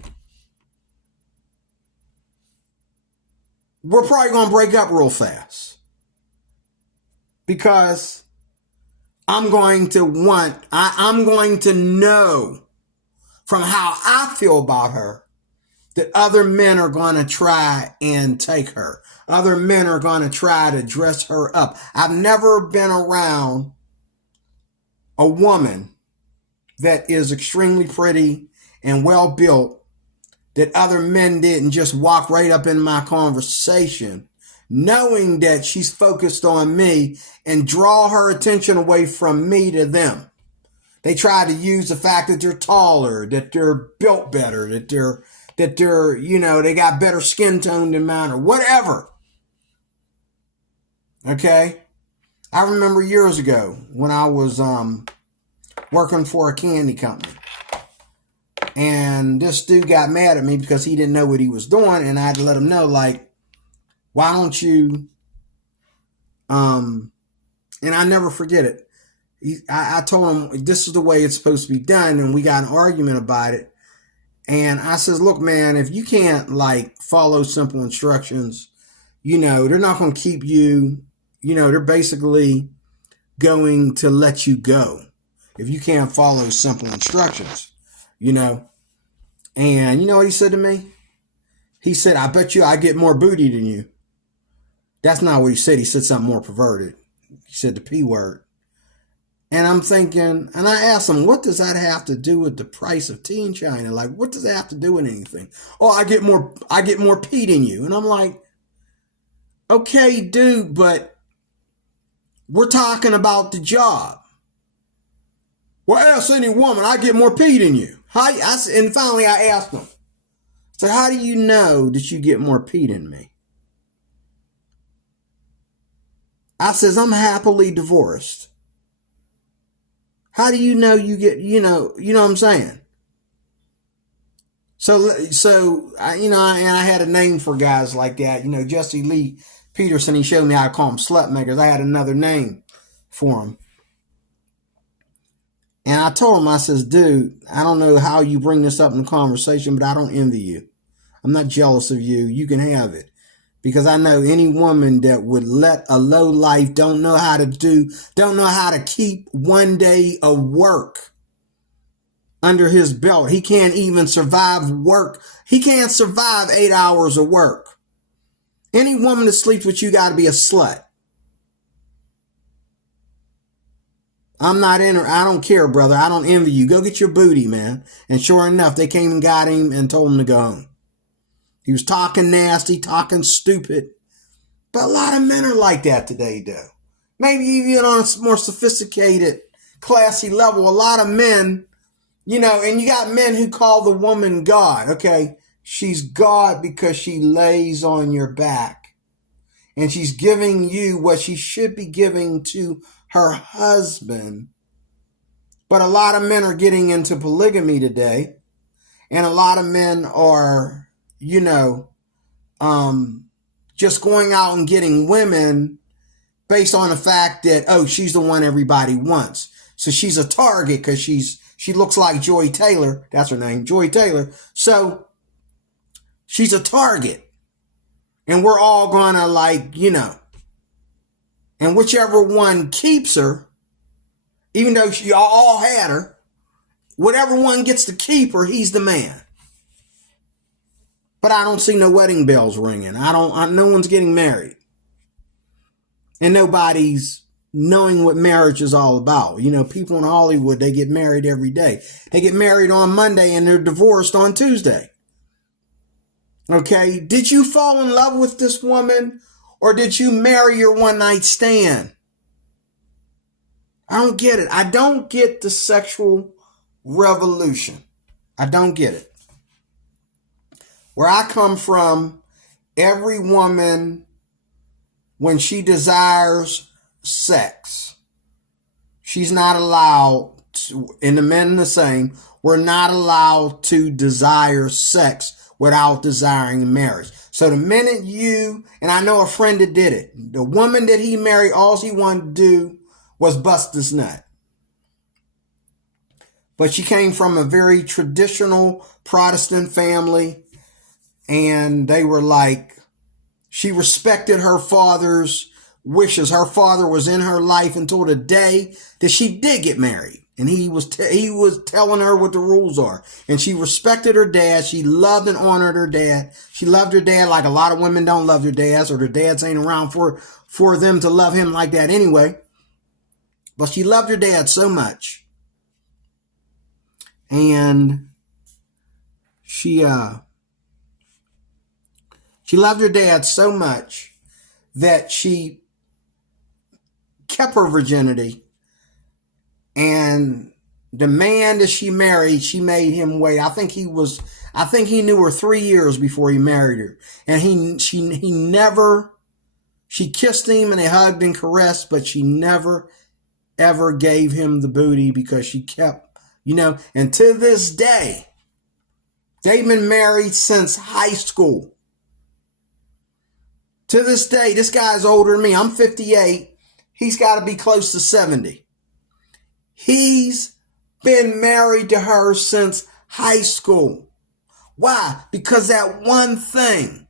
we're probably going to break up real fast. Because I'm going to know from how I feel about her that other men are going to try and take her. Other men are going to try to dress her up. I've never been around a woman that is extremely pretty and well built that other men didn't just walk right up in my conversation, knowing that she's focused on me and draw her attention away from me to them. They try to use the fact that they're taller, that they're built better, that they're, they got better skin tone than mine or whatever. Okay. I remember years ago when I was working for a candy company. And this dude got mad at me because he didn't know what he was doing. And I had to let him know, like, why don't you, and I never forget it. I told him this is the way it's supposed to be done. And we got an argument about it. And I says, look, man, if you can't like follow simple instructions, they're not going to keep you, they're basically going to let you go if you can't follow simple instructions, And you know what he said to me? He said, I bet you I get more booty than you. That's not what he said. He said something more perverted. He said the P word. And I'm thinking, and I asked him, what does that have to do with the price of tea in China? Like, what does that have to do with anything? Oh, I get more P than you. And I'm like, okay, dude, but we're talking about the job. Well, ask any woman, I get more P than you. And finally I asked him, so how do you know that you get more P than me? I says, I'm happily divorced. How do you know you get, you know what I'm saying? So and I had a name for guys like that. Jesse Lee Peterson, he showed me how to call them slut makers. I had another name for him. And I told him, I says, dude, I don't know how you bring this up in conversation, but I don't envy you. I'm not jealous of you. You can have it. Because I know any woman that would let a low life don't know how to keep one day of work under his belt. He can't even survive work. He can't survive 8 hours of work. Any woman that sleeps with you got to be a slut. I'm not in her. I don't care, brother. I don't envy you. Go get your booty, man. And sure enough, they came and got him and told him to go home. He was talking nasty, talking stupid. But a lot of men are like that today, though. Maybe even on a more sophisticated, classy level. A lot of men, and you got men who call the woman God. Okay, she's God because she lays on your back. And she's giving you what she should be giving to her husband. But a lot of men are getting into polygamy today. And a lot of men are, just going out and getting women based on the fact that, oh, she's the one everybody wants. So she's a target because she looks like Joy Taylor. That's her name, Joy Taylor. So she's a target. And we're all gonna and whichever one keeps her, even though she all had her, whatever one gets to keep her, he's the man. But I don't see no wedding bells ringing. No one's getting married. And nobody's knowing what marriage is all about. People in Hollywood, they get married every day. They get married on Monday and they're divorced on Tuesday. Okay, did you fall in love with this woman or did you marry your one night stand? I don't get it. I don't get the sexual revolution. I don't get it. Where I come from, every woman, when she desires sex, she's not allowed to, and the men the same, we're not allowed to desire sex without desiring marriage. So the minute and I know a friend that did it, the woman that he married, all he wanted to do was bust his nut. But she came from a very traditional Protestant family, and they were like, she respected her father's wishes. Her father was in her life until the day that she did get married. And he was telling her what the rules are. And she respected her dad. She loved and honored her dad. She loved her dad like a lot of women don't love their dads, or their dads ain't around for them to love him like that anyway. But she loved her dad so much. And she loved her dad so much that she kept her virginity. And the man that she married, she made him wait. I think he knew her 3 years before he married her. And he never She kissed him and they hugged and caressed, but she never, ever gave him the booty because she kept, and to this day, they've been married since high school. To this day, this guy's older than me. I'm 58. He's got to be close to 70. He's been married to her since high school. Why? Because that one thing.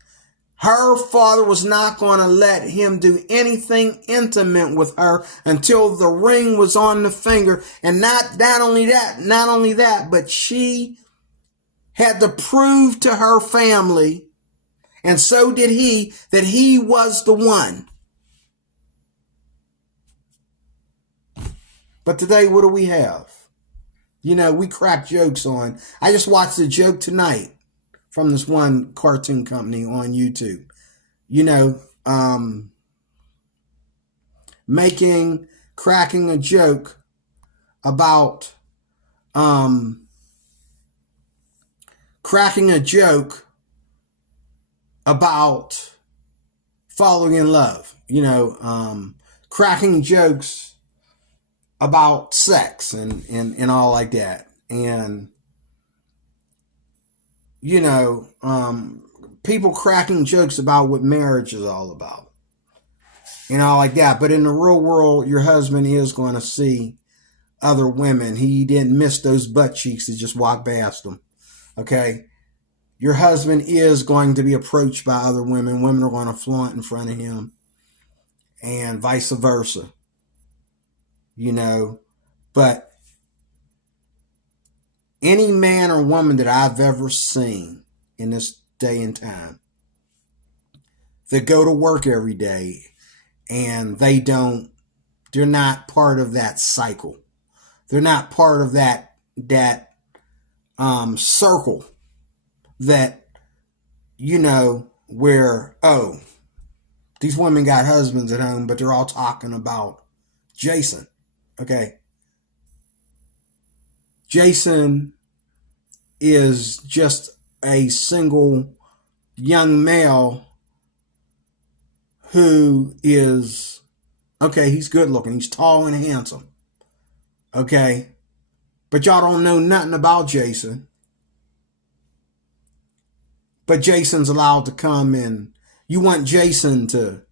Her father was not going to let him do anything intimate with her until the ring was on the finger. And not only that, but she had to prove to her family, and so did he, that he was the one. But today, what do we have? We crack jokes on. I just watched a joke tonight from this one cartoon company on YouTube. Cracking a joke about, falling in love, cracking jokes about sex and all like that. And, people cracking jokes about what marriage is all about and all like that. But in the real world, your husband is going to see other women. He didn't miss those butt cheeks that just walked past him. Okay. Your husband is going to be approached by other women. Women are going to flaunt in front of him and vice versa. But any man or woman that I've ever seen in this day and time that go to work every day and they're not part of that cycle. They're not part of that circle that, where, these women got husbands at home, but they're all talking about Jason. Okay. Jason is just a single young male who is, he's good looking. He's tall and handsome. Okay. But y'all don't know nothing about Jason. But Jason's allowed to come and you want Jason to,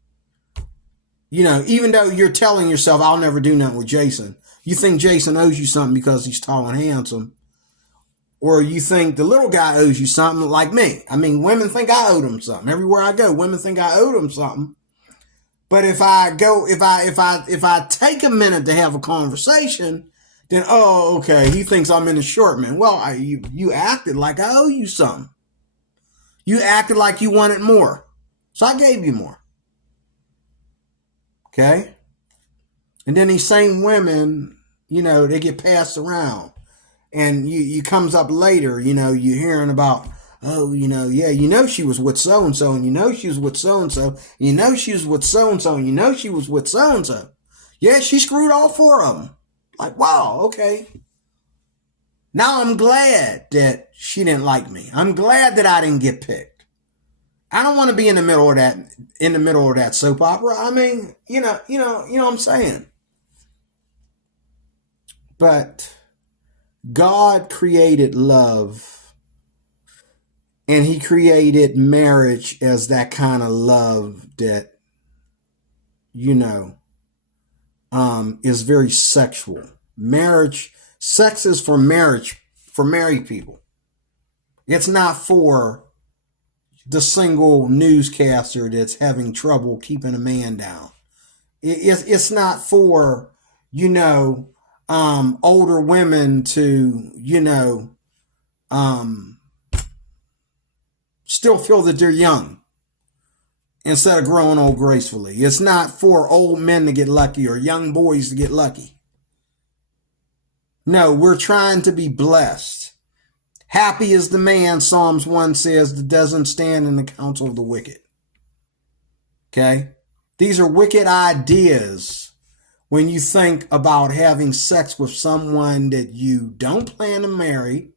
even though you're telling yourself, I'll never do nothing with Jason. You think Jason owes you something because he's tall and handsome. Or you think the little guy owes you something like me. I mean, women think I owe them something. Everywhere I go, women think I owe them something. But if I take a minute to have a conversation, then, okay, he thinks I'm in the short man. Well, you acted like I owe you something. You acted like you wanted more. So I gave you more. Okay? And then these same women, they get passed around. And you comes up later, you're hearing about, she was with so-and-so, and she was with so-and-so, and she was with so-and-so, and she was with so-and-so. Yeah, she screwed all four of them. Like, wow, okay. Now I'm glad that she didn't like me. I'm glad that I didn't get picked. I don't want to be in the middle of that soap opera. I mean, you know what I'm saying. But God created love, and he created marriage as that kind of love that, is very sexual. Sex is for married people. It's not for the single newscaster that's having trouble keeping a man down. It's not for, older women to, still feel that they're young instead of growing old gracefully. It's not for old men to get lucky or young boys to get lucky. No, we're trying to be blessed. Happy is the man, Psalms 1 says, that doesn't stand in the counsel of the wicked. Okay? These are wicked ideas when you think about having sex with someone that you don't plan to marry,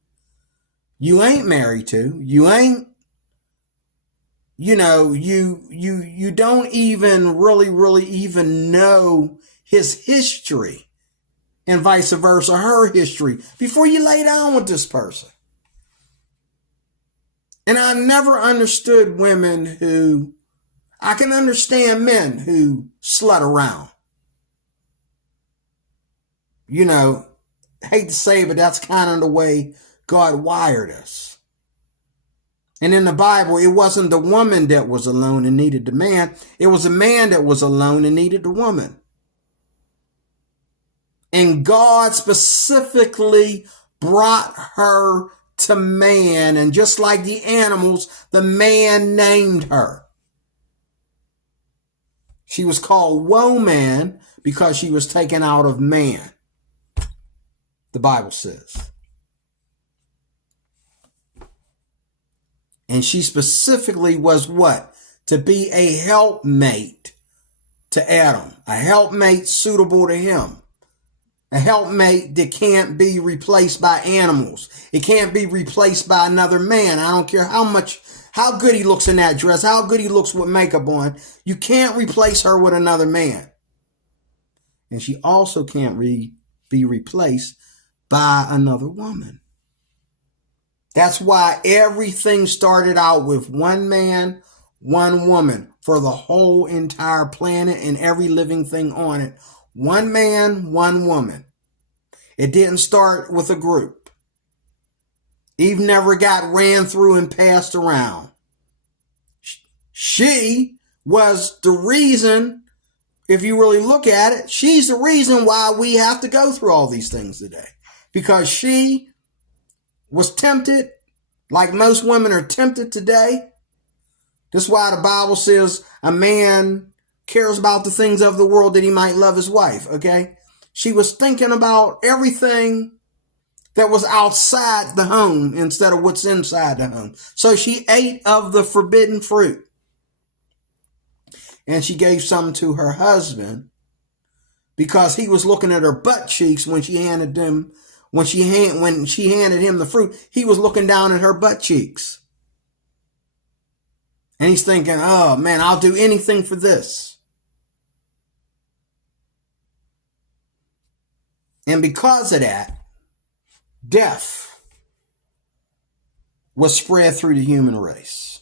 you ain't married to, you ain't you don't even really even know his history, and vice versa, her history, before you lay down with this person. And I never understood women who, I can understand men who slut around. Hate to say it, but that's kind of the way God wired us. And in the Bible, it wasn't the woman that was alone and needed the man. It was the man that was alone and needed the woman. And God specifically brought her to man. And just like the animals, the man named her. She was called woman because she was taken out of man, the Bible says. And she specifically was what? To be a helpmate to Adam. A helpmate suitable to him. A helpmate that can't be replaced by animals. It can't be replaced by another man. I don't care how good he looks in that dress, how good he looks with makeup on. You can't replace her with another man. And she also can't be replaced by another woman. That's why everything started out with one man, one woman for the whole entire planet and every living thing on it. One man, one woman. It didn't start with a group. Eve never got ran through and passed around. She was the reason, if you really look at it, she's the reason why we have to go through all these things today. Because she was tempted, like most women are tempted today. That's why the Bible says a man cares about the things of the world that he might love his wife, okay? She was thinking about everything that was outside the home instead of what's inside the home. So she ate of the forbidden fruit. And she gave some to her husband because he was looking at her butt cheeks when she handed him the fruit. He was looking down at her butt cheeks. And he's thinking, oh man, I'll do anything for this. And because of that, death was spread through the human race.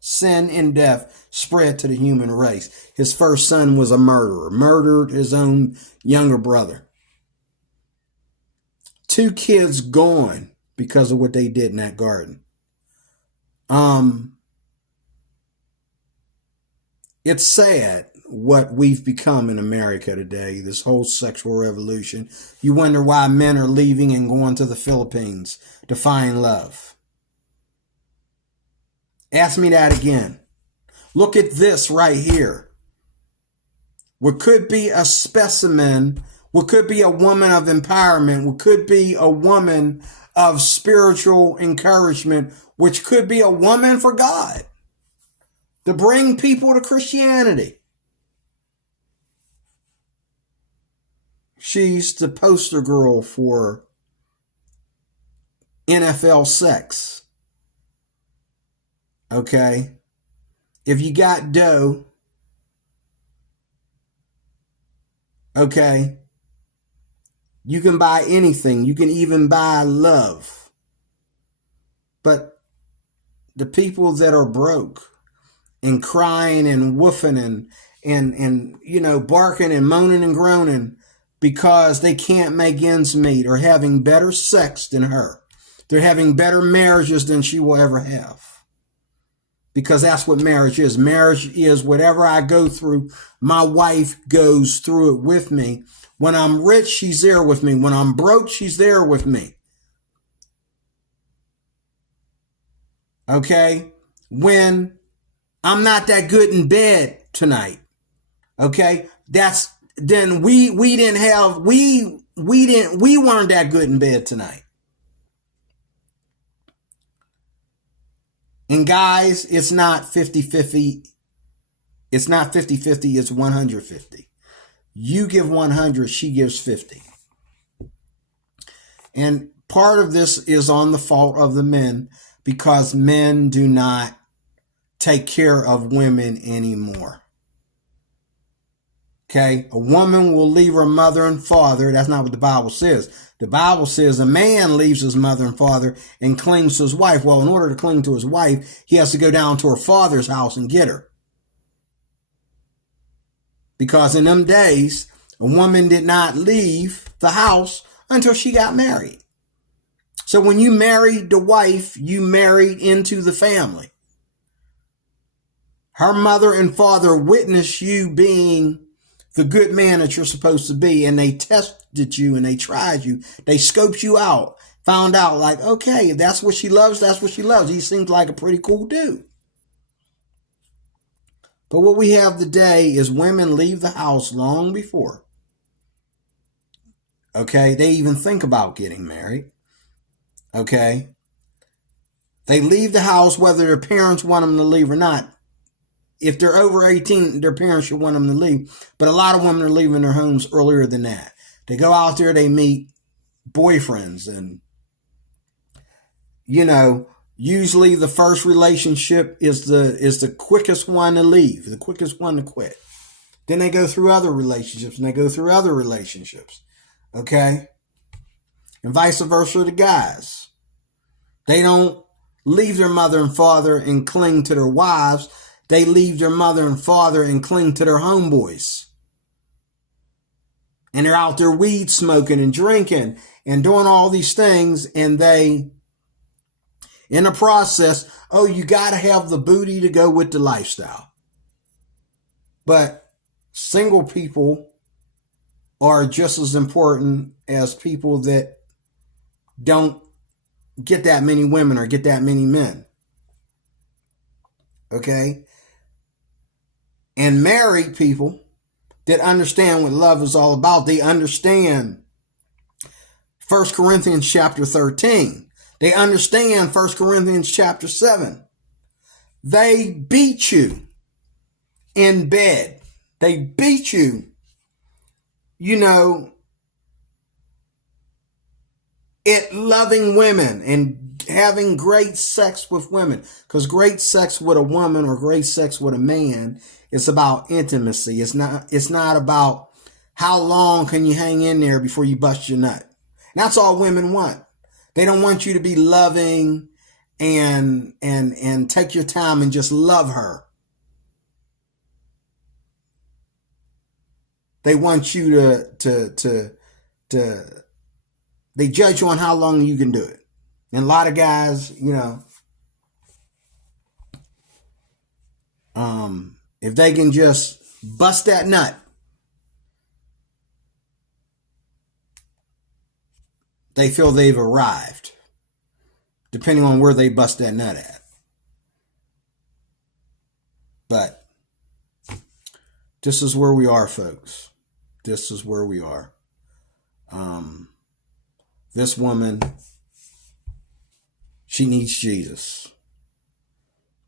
Sin and death spread to the human race. His first son was a murderer, murdered his own younger brother. 2 kids gone because of what they did in that garden. It's sad what we've become in America today, this whole sexual revolution. You wonder why men are leaving and going to the Philippines to find love. Ask me that again. Look at this right here. What could be a specimen, what could be a woman of empowerment, what could be a woman of spiritual encouragement, which could be a woman for God, to bring people to Christianity. She's the poster girl for NFL sex. Okay? If you got dough, okay, you can buy anything. You can even buy love. But the people that are broke and crying and woofing and barking and moaning and groaning because they can't make ends meet, or having better sex than her. They're having better marriages than she will ever have. Because that's what marriage is. Marriage is whatever I go through, my wife goes through it with me. When I'm rich, she's there with me. When I'm broke, she's there with me. Okay? When I'm not that good in bed tonight. Okay? Then we weren't that good in bed tonight. And guys, it's not 50-50. It's not 50-50, it's 150. You give 100, she gives 50. And part of this is on the fault of the men, because men do not take care of women anymore. Okay, a woman will leave her mother and father. That's not what the Bible says. The Bible says a man leaves his mother and father and clings to his wife. Well, in order to cling to his wife, he has to go down to her father's house and get her. Because in them days, a woman did not leave the house until she got married. So when you married the wife, you married into the family. Her mother and father witnessed you being the good man that you're supposed to be, and they tested you and they tried you. They scoped you out, found out like, okay, if that's what she loves, that's what she loves. He seems like a pretty cool dude. But what we have today is women leave the house long before, okay, they even think about getting married, okay? They leave the house whether their parents want them to leave or not. If they're over 18, their parents should want them to leave. But a lot of women are leaving their homes earlier than that. They go out there, they meet boyfriends, and, you know, usually the first relationship is the quickest one to leave, the quickest one to quit. Then they go through other relationships, and they go through other relationships, okay? And vice versa, the guys. They don't leave their mother and father and cling to their wives. They leave their mother and father and cling to their homeboys. And they're out there weed smoking and drinking and doing all these things. And they, in the process, oh, you got to have the booty to go with the lifestyle. But single people are just as important as people that don't get that many women or get that many men. Okay? And married people that understand what love is all about, they understand 1 Corinthians chapter 13. They understand 1 Corinthians chapter 7. They beat you in bed. They beat you, you know, at loving women and having great sex with women. Because great sex with a woman or great sex with a man, it's about intimacy. It's not about how long can you hang in there before you bust your nut. And that's all women want. They don't want you to be loving and take your time and just love her. They want you to they judge you on how long you can do it. And a lot of guys, you know, if they can just bust that nut, they feel they've arrived, depending on where they bust that nut at. But this is where we are, folks. This is where we are. This woman, she needs Jesus.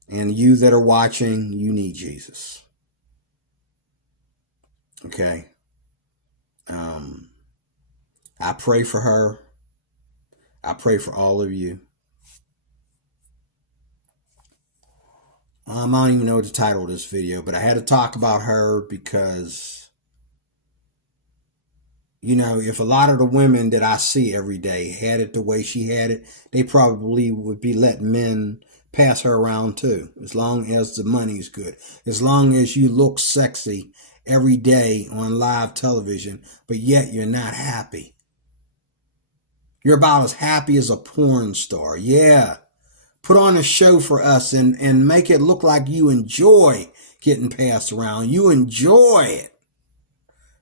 And you that are watching, you need Jesus. Okay? I pray for her. I pray for all of you. I don't even know what the title of this video, but I had to talk about her because, you know, if a lot of the women that I see every day had it the way she had it, they probably would be letting men pass her around too, as long as the money's good, as long as you look sexy every day on live television, but yet you're not happy. You're about as happy as a porn star. Yeah. Put on a show for us and make it look like you enjoy getting passed around. You enjoy it.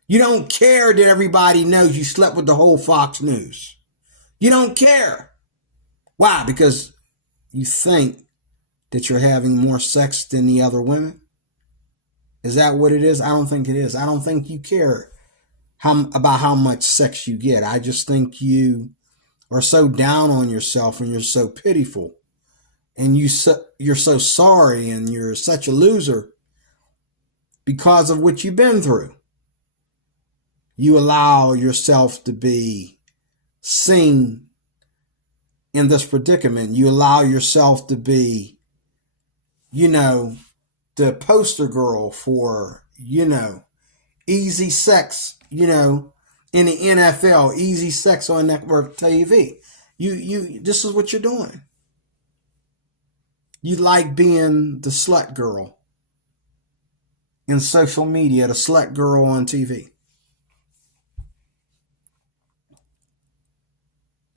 You don't care that everybody knows you slept with the whole Fox News. You don't care. Why? Because you think that you're having more sex than the other women? Is that what it is? I don't think it is. I don't think you care about how much sex you get. I just think you are so down on yourself and you're so pitiful. And you're so sorry and you're such a loser because of what you've been through. You allow yourself to be seen in this predicament. You allow yourself to be you know, the poster girl for, easy sex, in the NFL, easy sex on network TV. This is what you're doing. You like being the slut girl in social media, the slut girl on TV.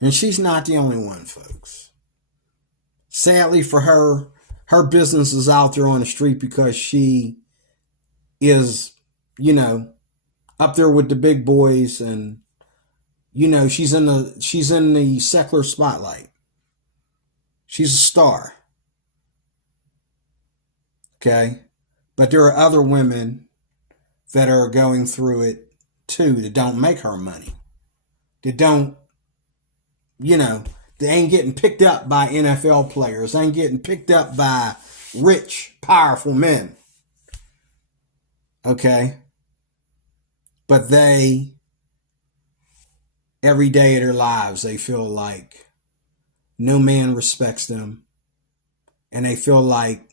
And she's not the only one, folks. Sadly for her, her business is out there on the street because she is, up there with the big boys, and she's in the secular spotlight. She's a star. Okay? But there are other women that are going through it too that don't make her money. That don't, they ain't getting picked up by NFL players. They ain't getting picked up by rich, powerful men. Okay? But they, every day of their lives, they feel like no man respects them. And they feel like,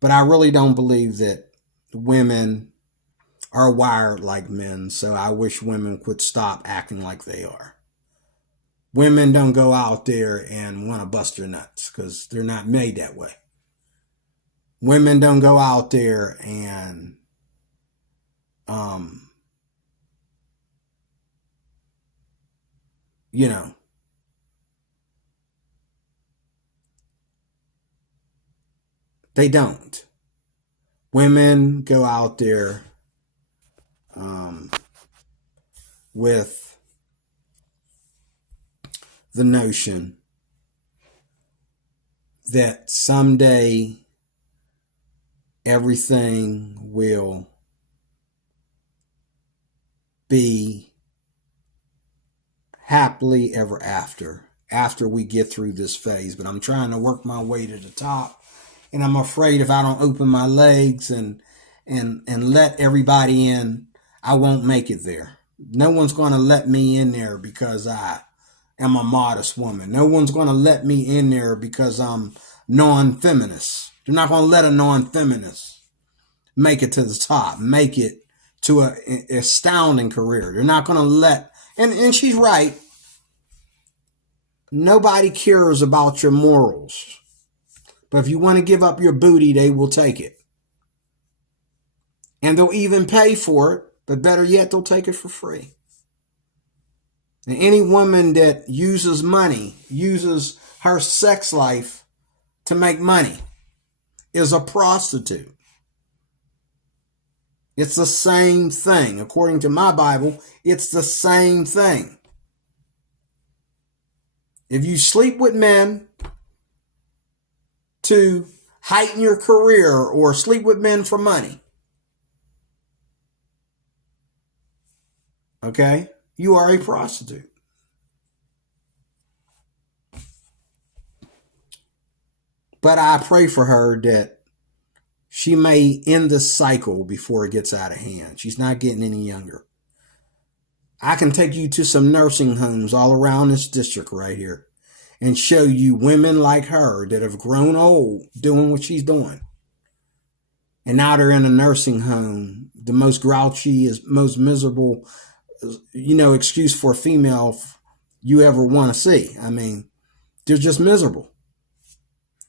But I really don't believe that women are wired like men. So I wish women would stop acting like they are. Women don't go out there and want to bust their nuts because they're not made that way. Women don't go out there and they don't. Women go out there with the notion that someday everything will be happily ever after we get through this phase. But I'm trying to work my way to the top, and I'm afraid if I don't open my legs and let everybody in, I won't make it there. No one's going to let me in there because I am a modest woman. No one's going to let me in there because I'm non-feminist. They're not going to let a non-feminist make it to the top, make it to an astounding career. They're not going to let, and she's right. Nobody cares about your morals. But if you want to give up your booty, they will take it. And they'll even pay for it, but better yet, they'll take it for free. And any woman that uses money, uses her sex life to make money, is a prostitute. It's the same thing. According to my Bible, it's the same thing. If you sleep with men to heighten your career or sleep with men for money, okay, you are a prostitute. But I pray for her that she may end this cycle before it gets out of hand. She's not getting any younger. I can take you to some nursing homes all around this district right here and show you women like her that have grown old doing what she's doing. And now they're in a nursing home, the most grouchy, most miserable, excuse for a female you ever want to see. I mean, they're just miserable.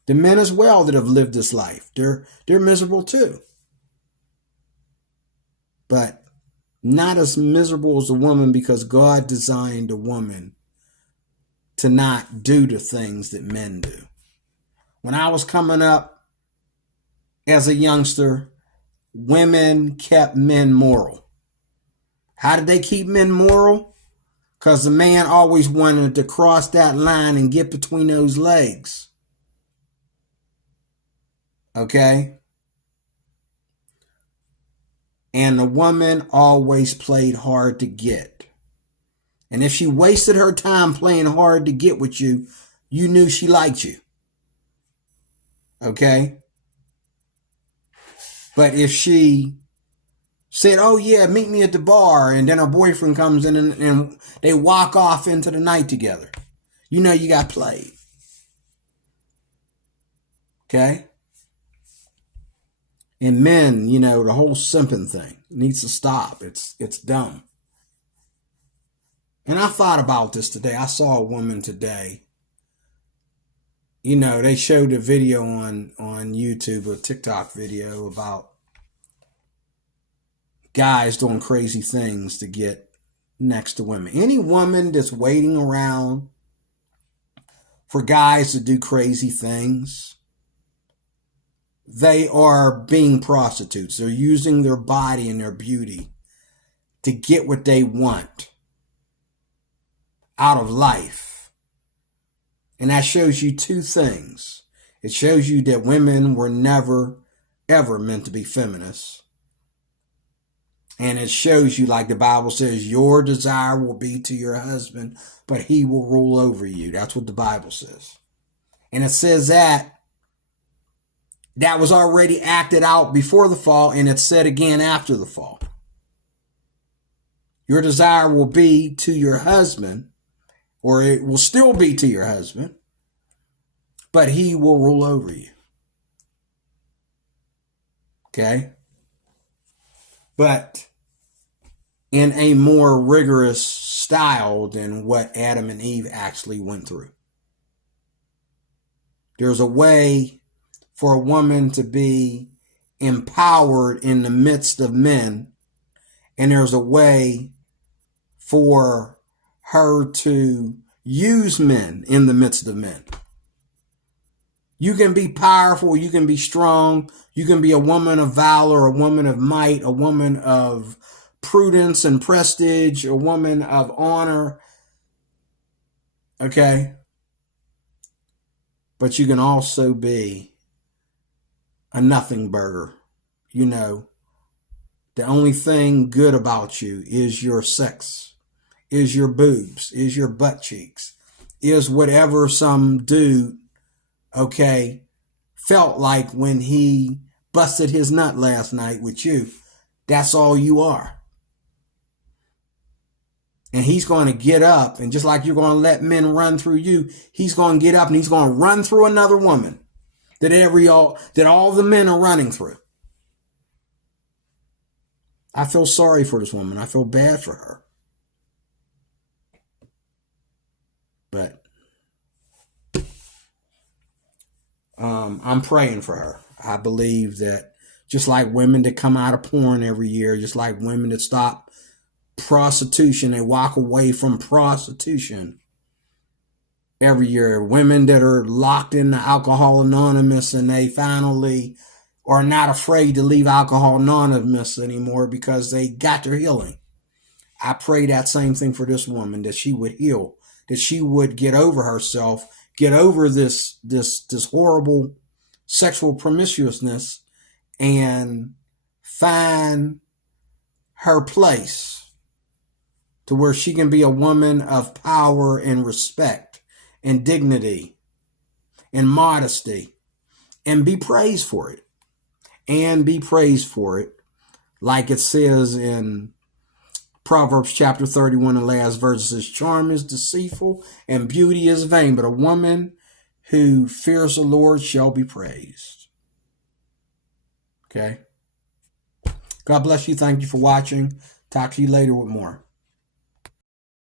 The men as well that have lived this life, they're miserable too. But not as miserable as a woman, because God designed a woman to not do the things that men do. When I was coming up as a youngster, women kept men moral. How did they keep men moral? Because the man always wanted to cross that line and get between those legs. Okay? And the woman always played hard to get. And if she wasted her time playing hard to get with you, you knew she liked you. Okay? But if she said, oh yeah, meet me at the bar, and then her boyfriend comes in and they walk off into the night together, you know you got played. Okay? And men, you know, the whole simping thing needs to stop. It's dumb. And I thought about this today. I saw a woman today. You know, they showed a video on YouTube, a TikTok video about guys doing crazy things to get next to women. Any woman that's waiting around for guys to do crazy things, they are being prostitutes. They're using their body and their beauty to get what they want out of life. And that shows you two things. It shows you that women were never, ever meant to be feminists. And it shows you, like the Bible says, your desire will be to your husband, but he will rule over you. That's what the Bible says. And it says that was already acted out before the fall, and it's said again after the fall. Your desire will be to your husband, or it will still be to your husband, but he will rule over you. Okay? But in a more rigorous style than what Adam and Eve actually went through. There's a way for a woman to be empowered in the midst of men, and there's a way for her to use men in the midst of men. You can be powerful, you can be strong, you can be a woman of valor, a woman of might, a woman of prudence and prestige, a woman of honor. Okay? But you can also be a nothing burger. You know, the only thing good about you is your sex, is your boobs, is your butt cheeks, is whatever some dude, okay, felt like when he busted his nut last night with you. That's all you are. And he's going to get up, and just like you're going to let men run through you, he's going to get up and he's going to run through another woman that all the men are running through. I feel sorry for this woman. I feel bad for her. But I'm praying for her. I believe that just like women that come out of porn every year, just like women that stop prostitution and walk away from prostitution every year, women that are locked into Alcohol Anonymous and they finally are not afraid to leave Alcohol Anonymous anymore because they got their healing. I pray that same thing for this woman, that she would heal, that she would get over herself, get over this horrible sexual promiscuousness and find her place to where she can be a woman of power and respect and dignity and modesty and be praised for it. And be praised for it, like it says in Proverbs chapter 31, the last verse says, charm is deceitful and beauty is vain, but a woman who fears the Lord shall be praised. Okay? God bless you. Thank you for watching. Talk to you later with more.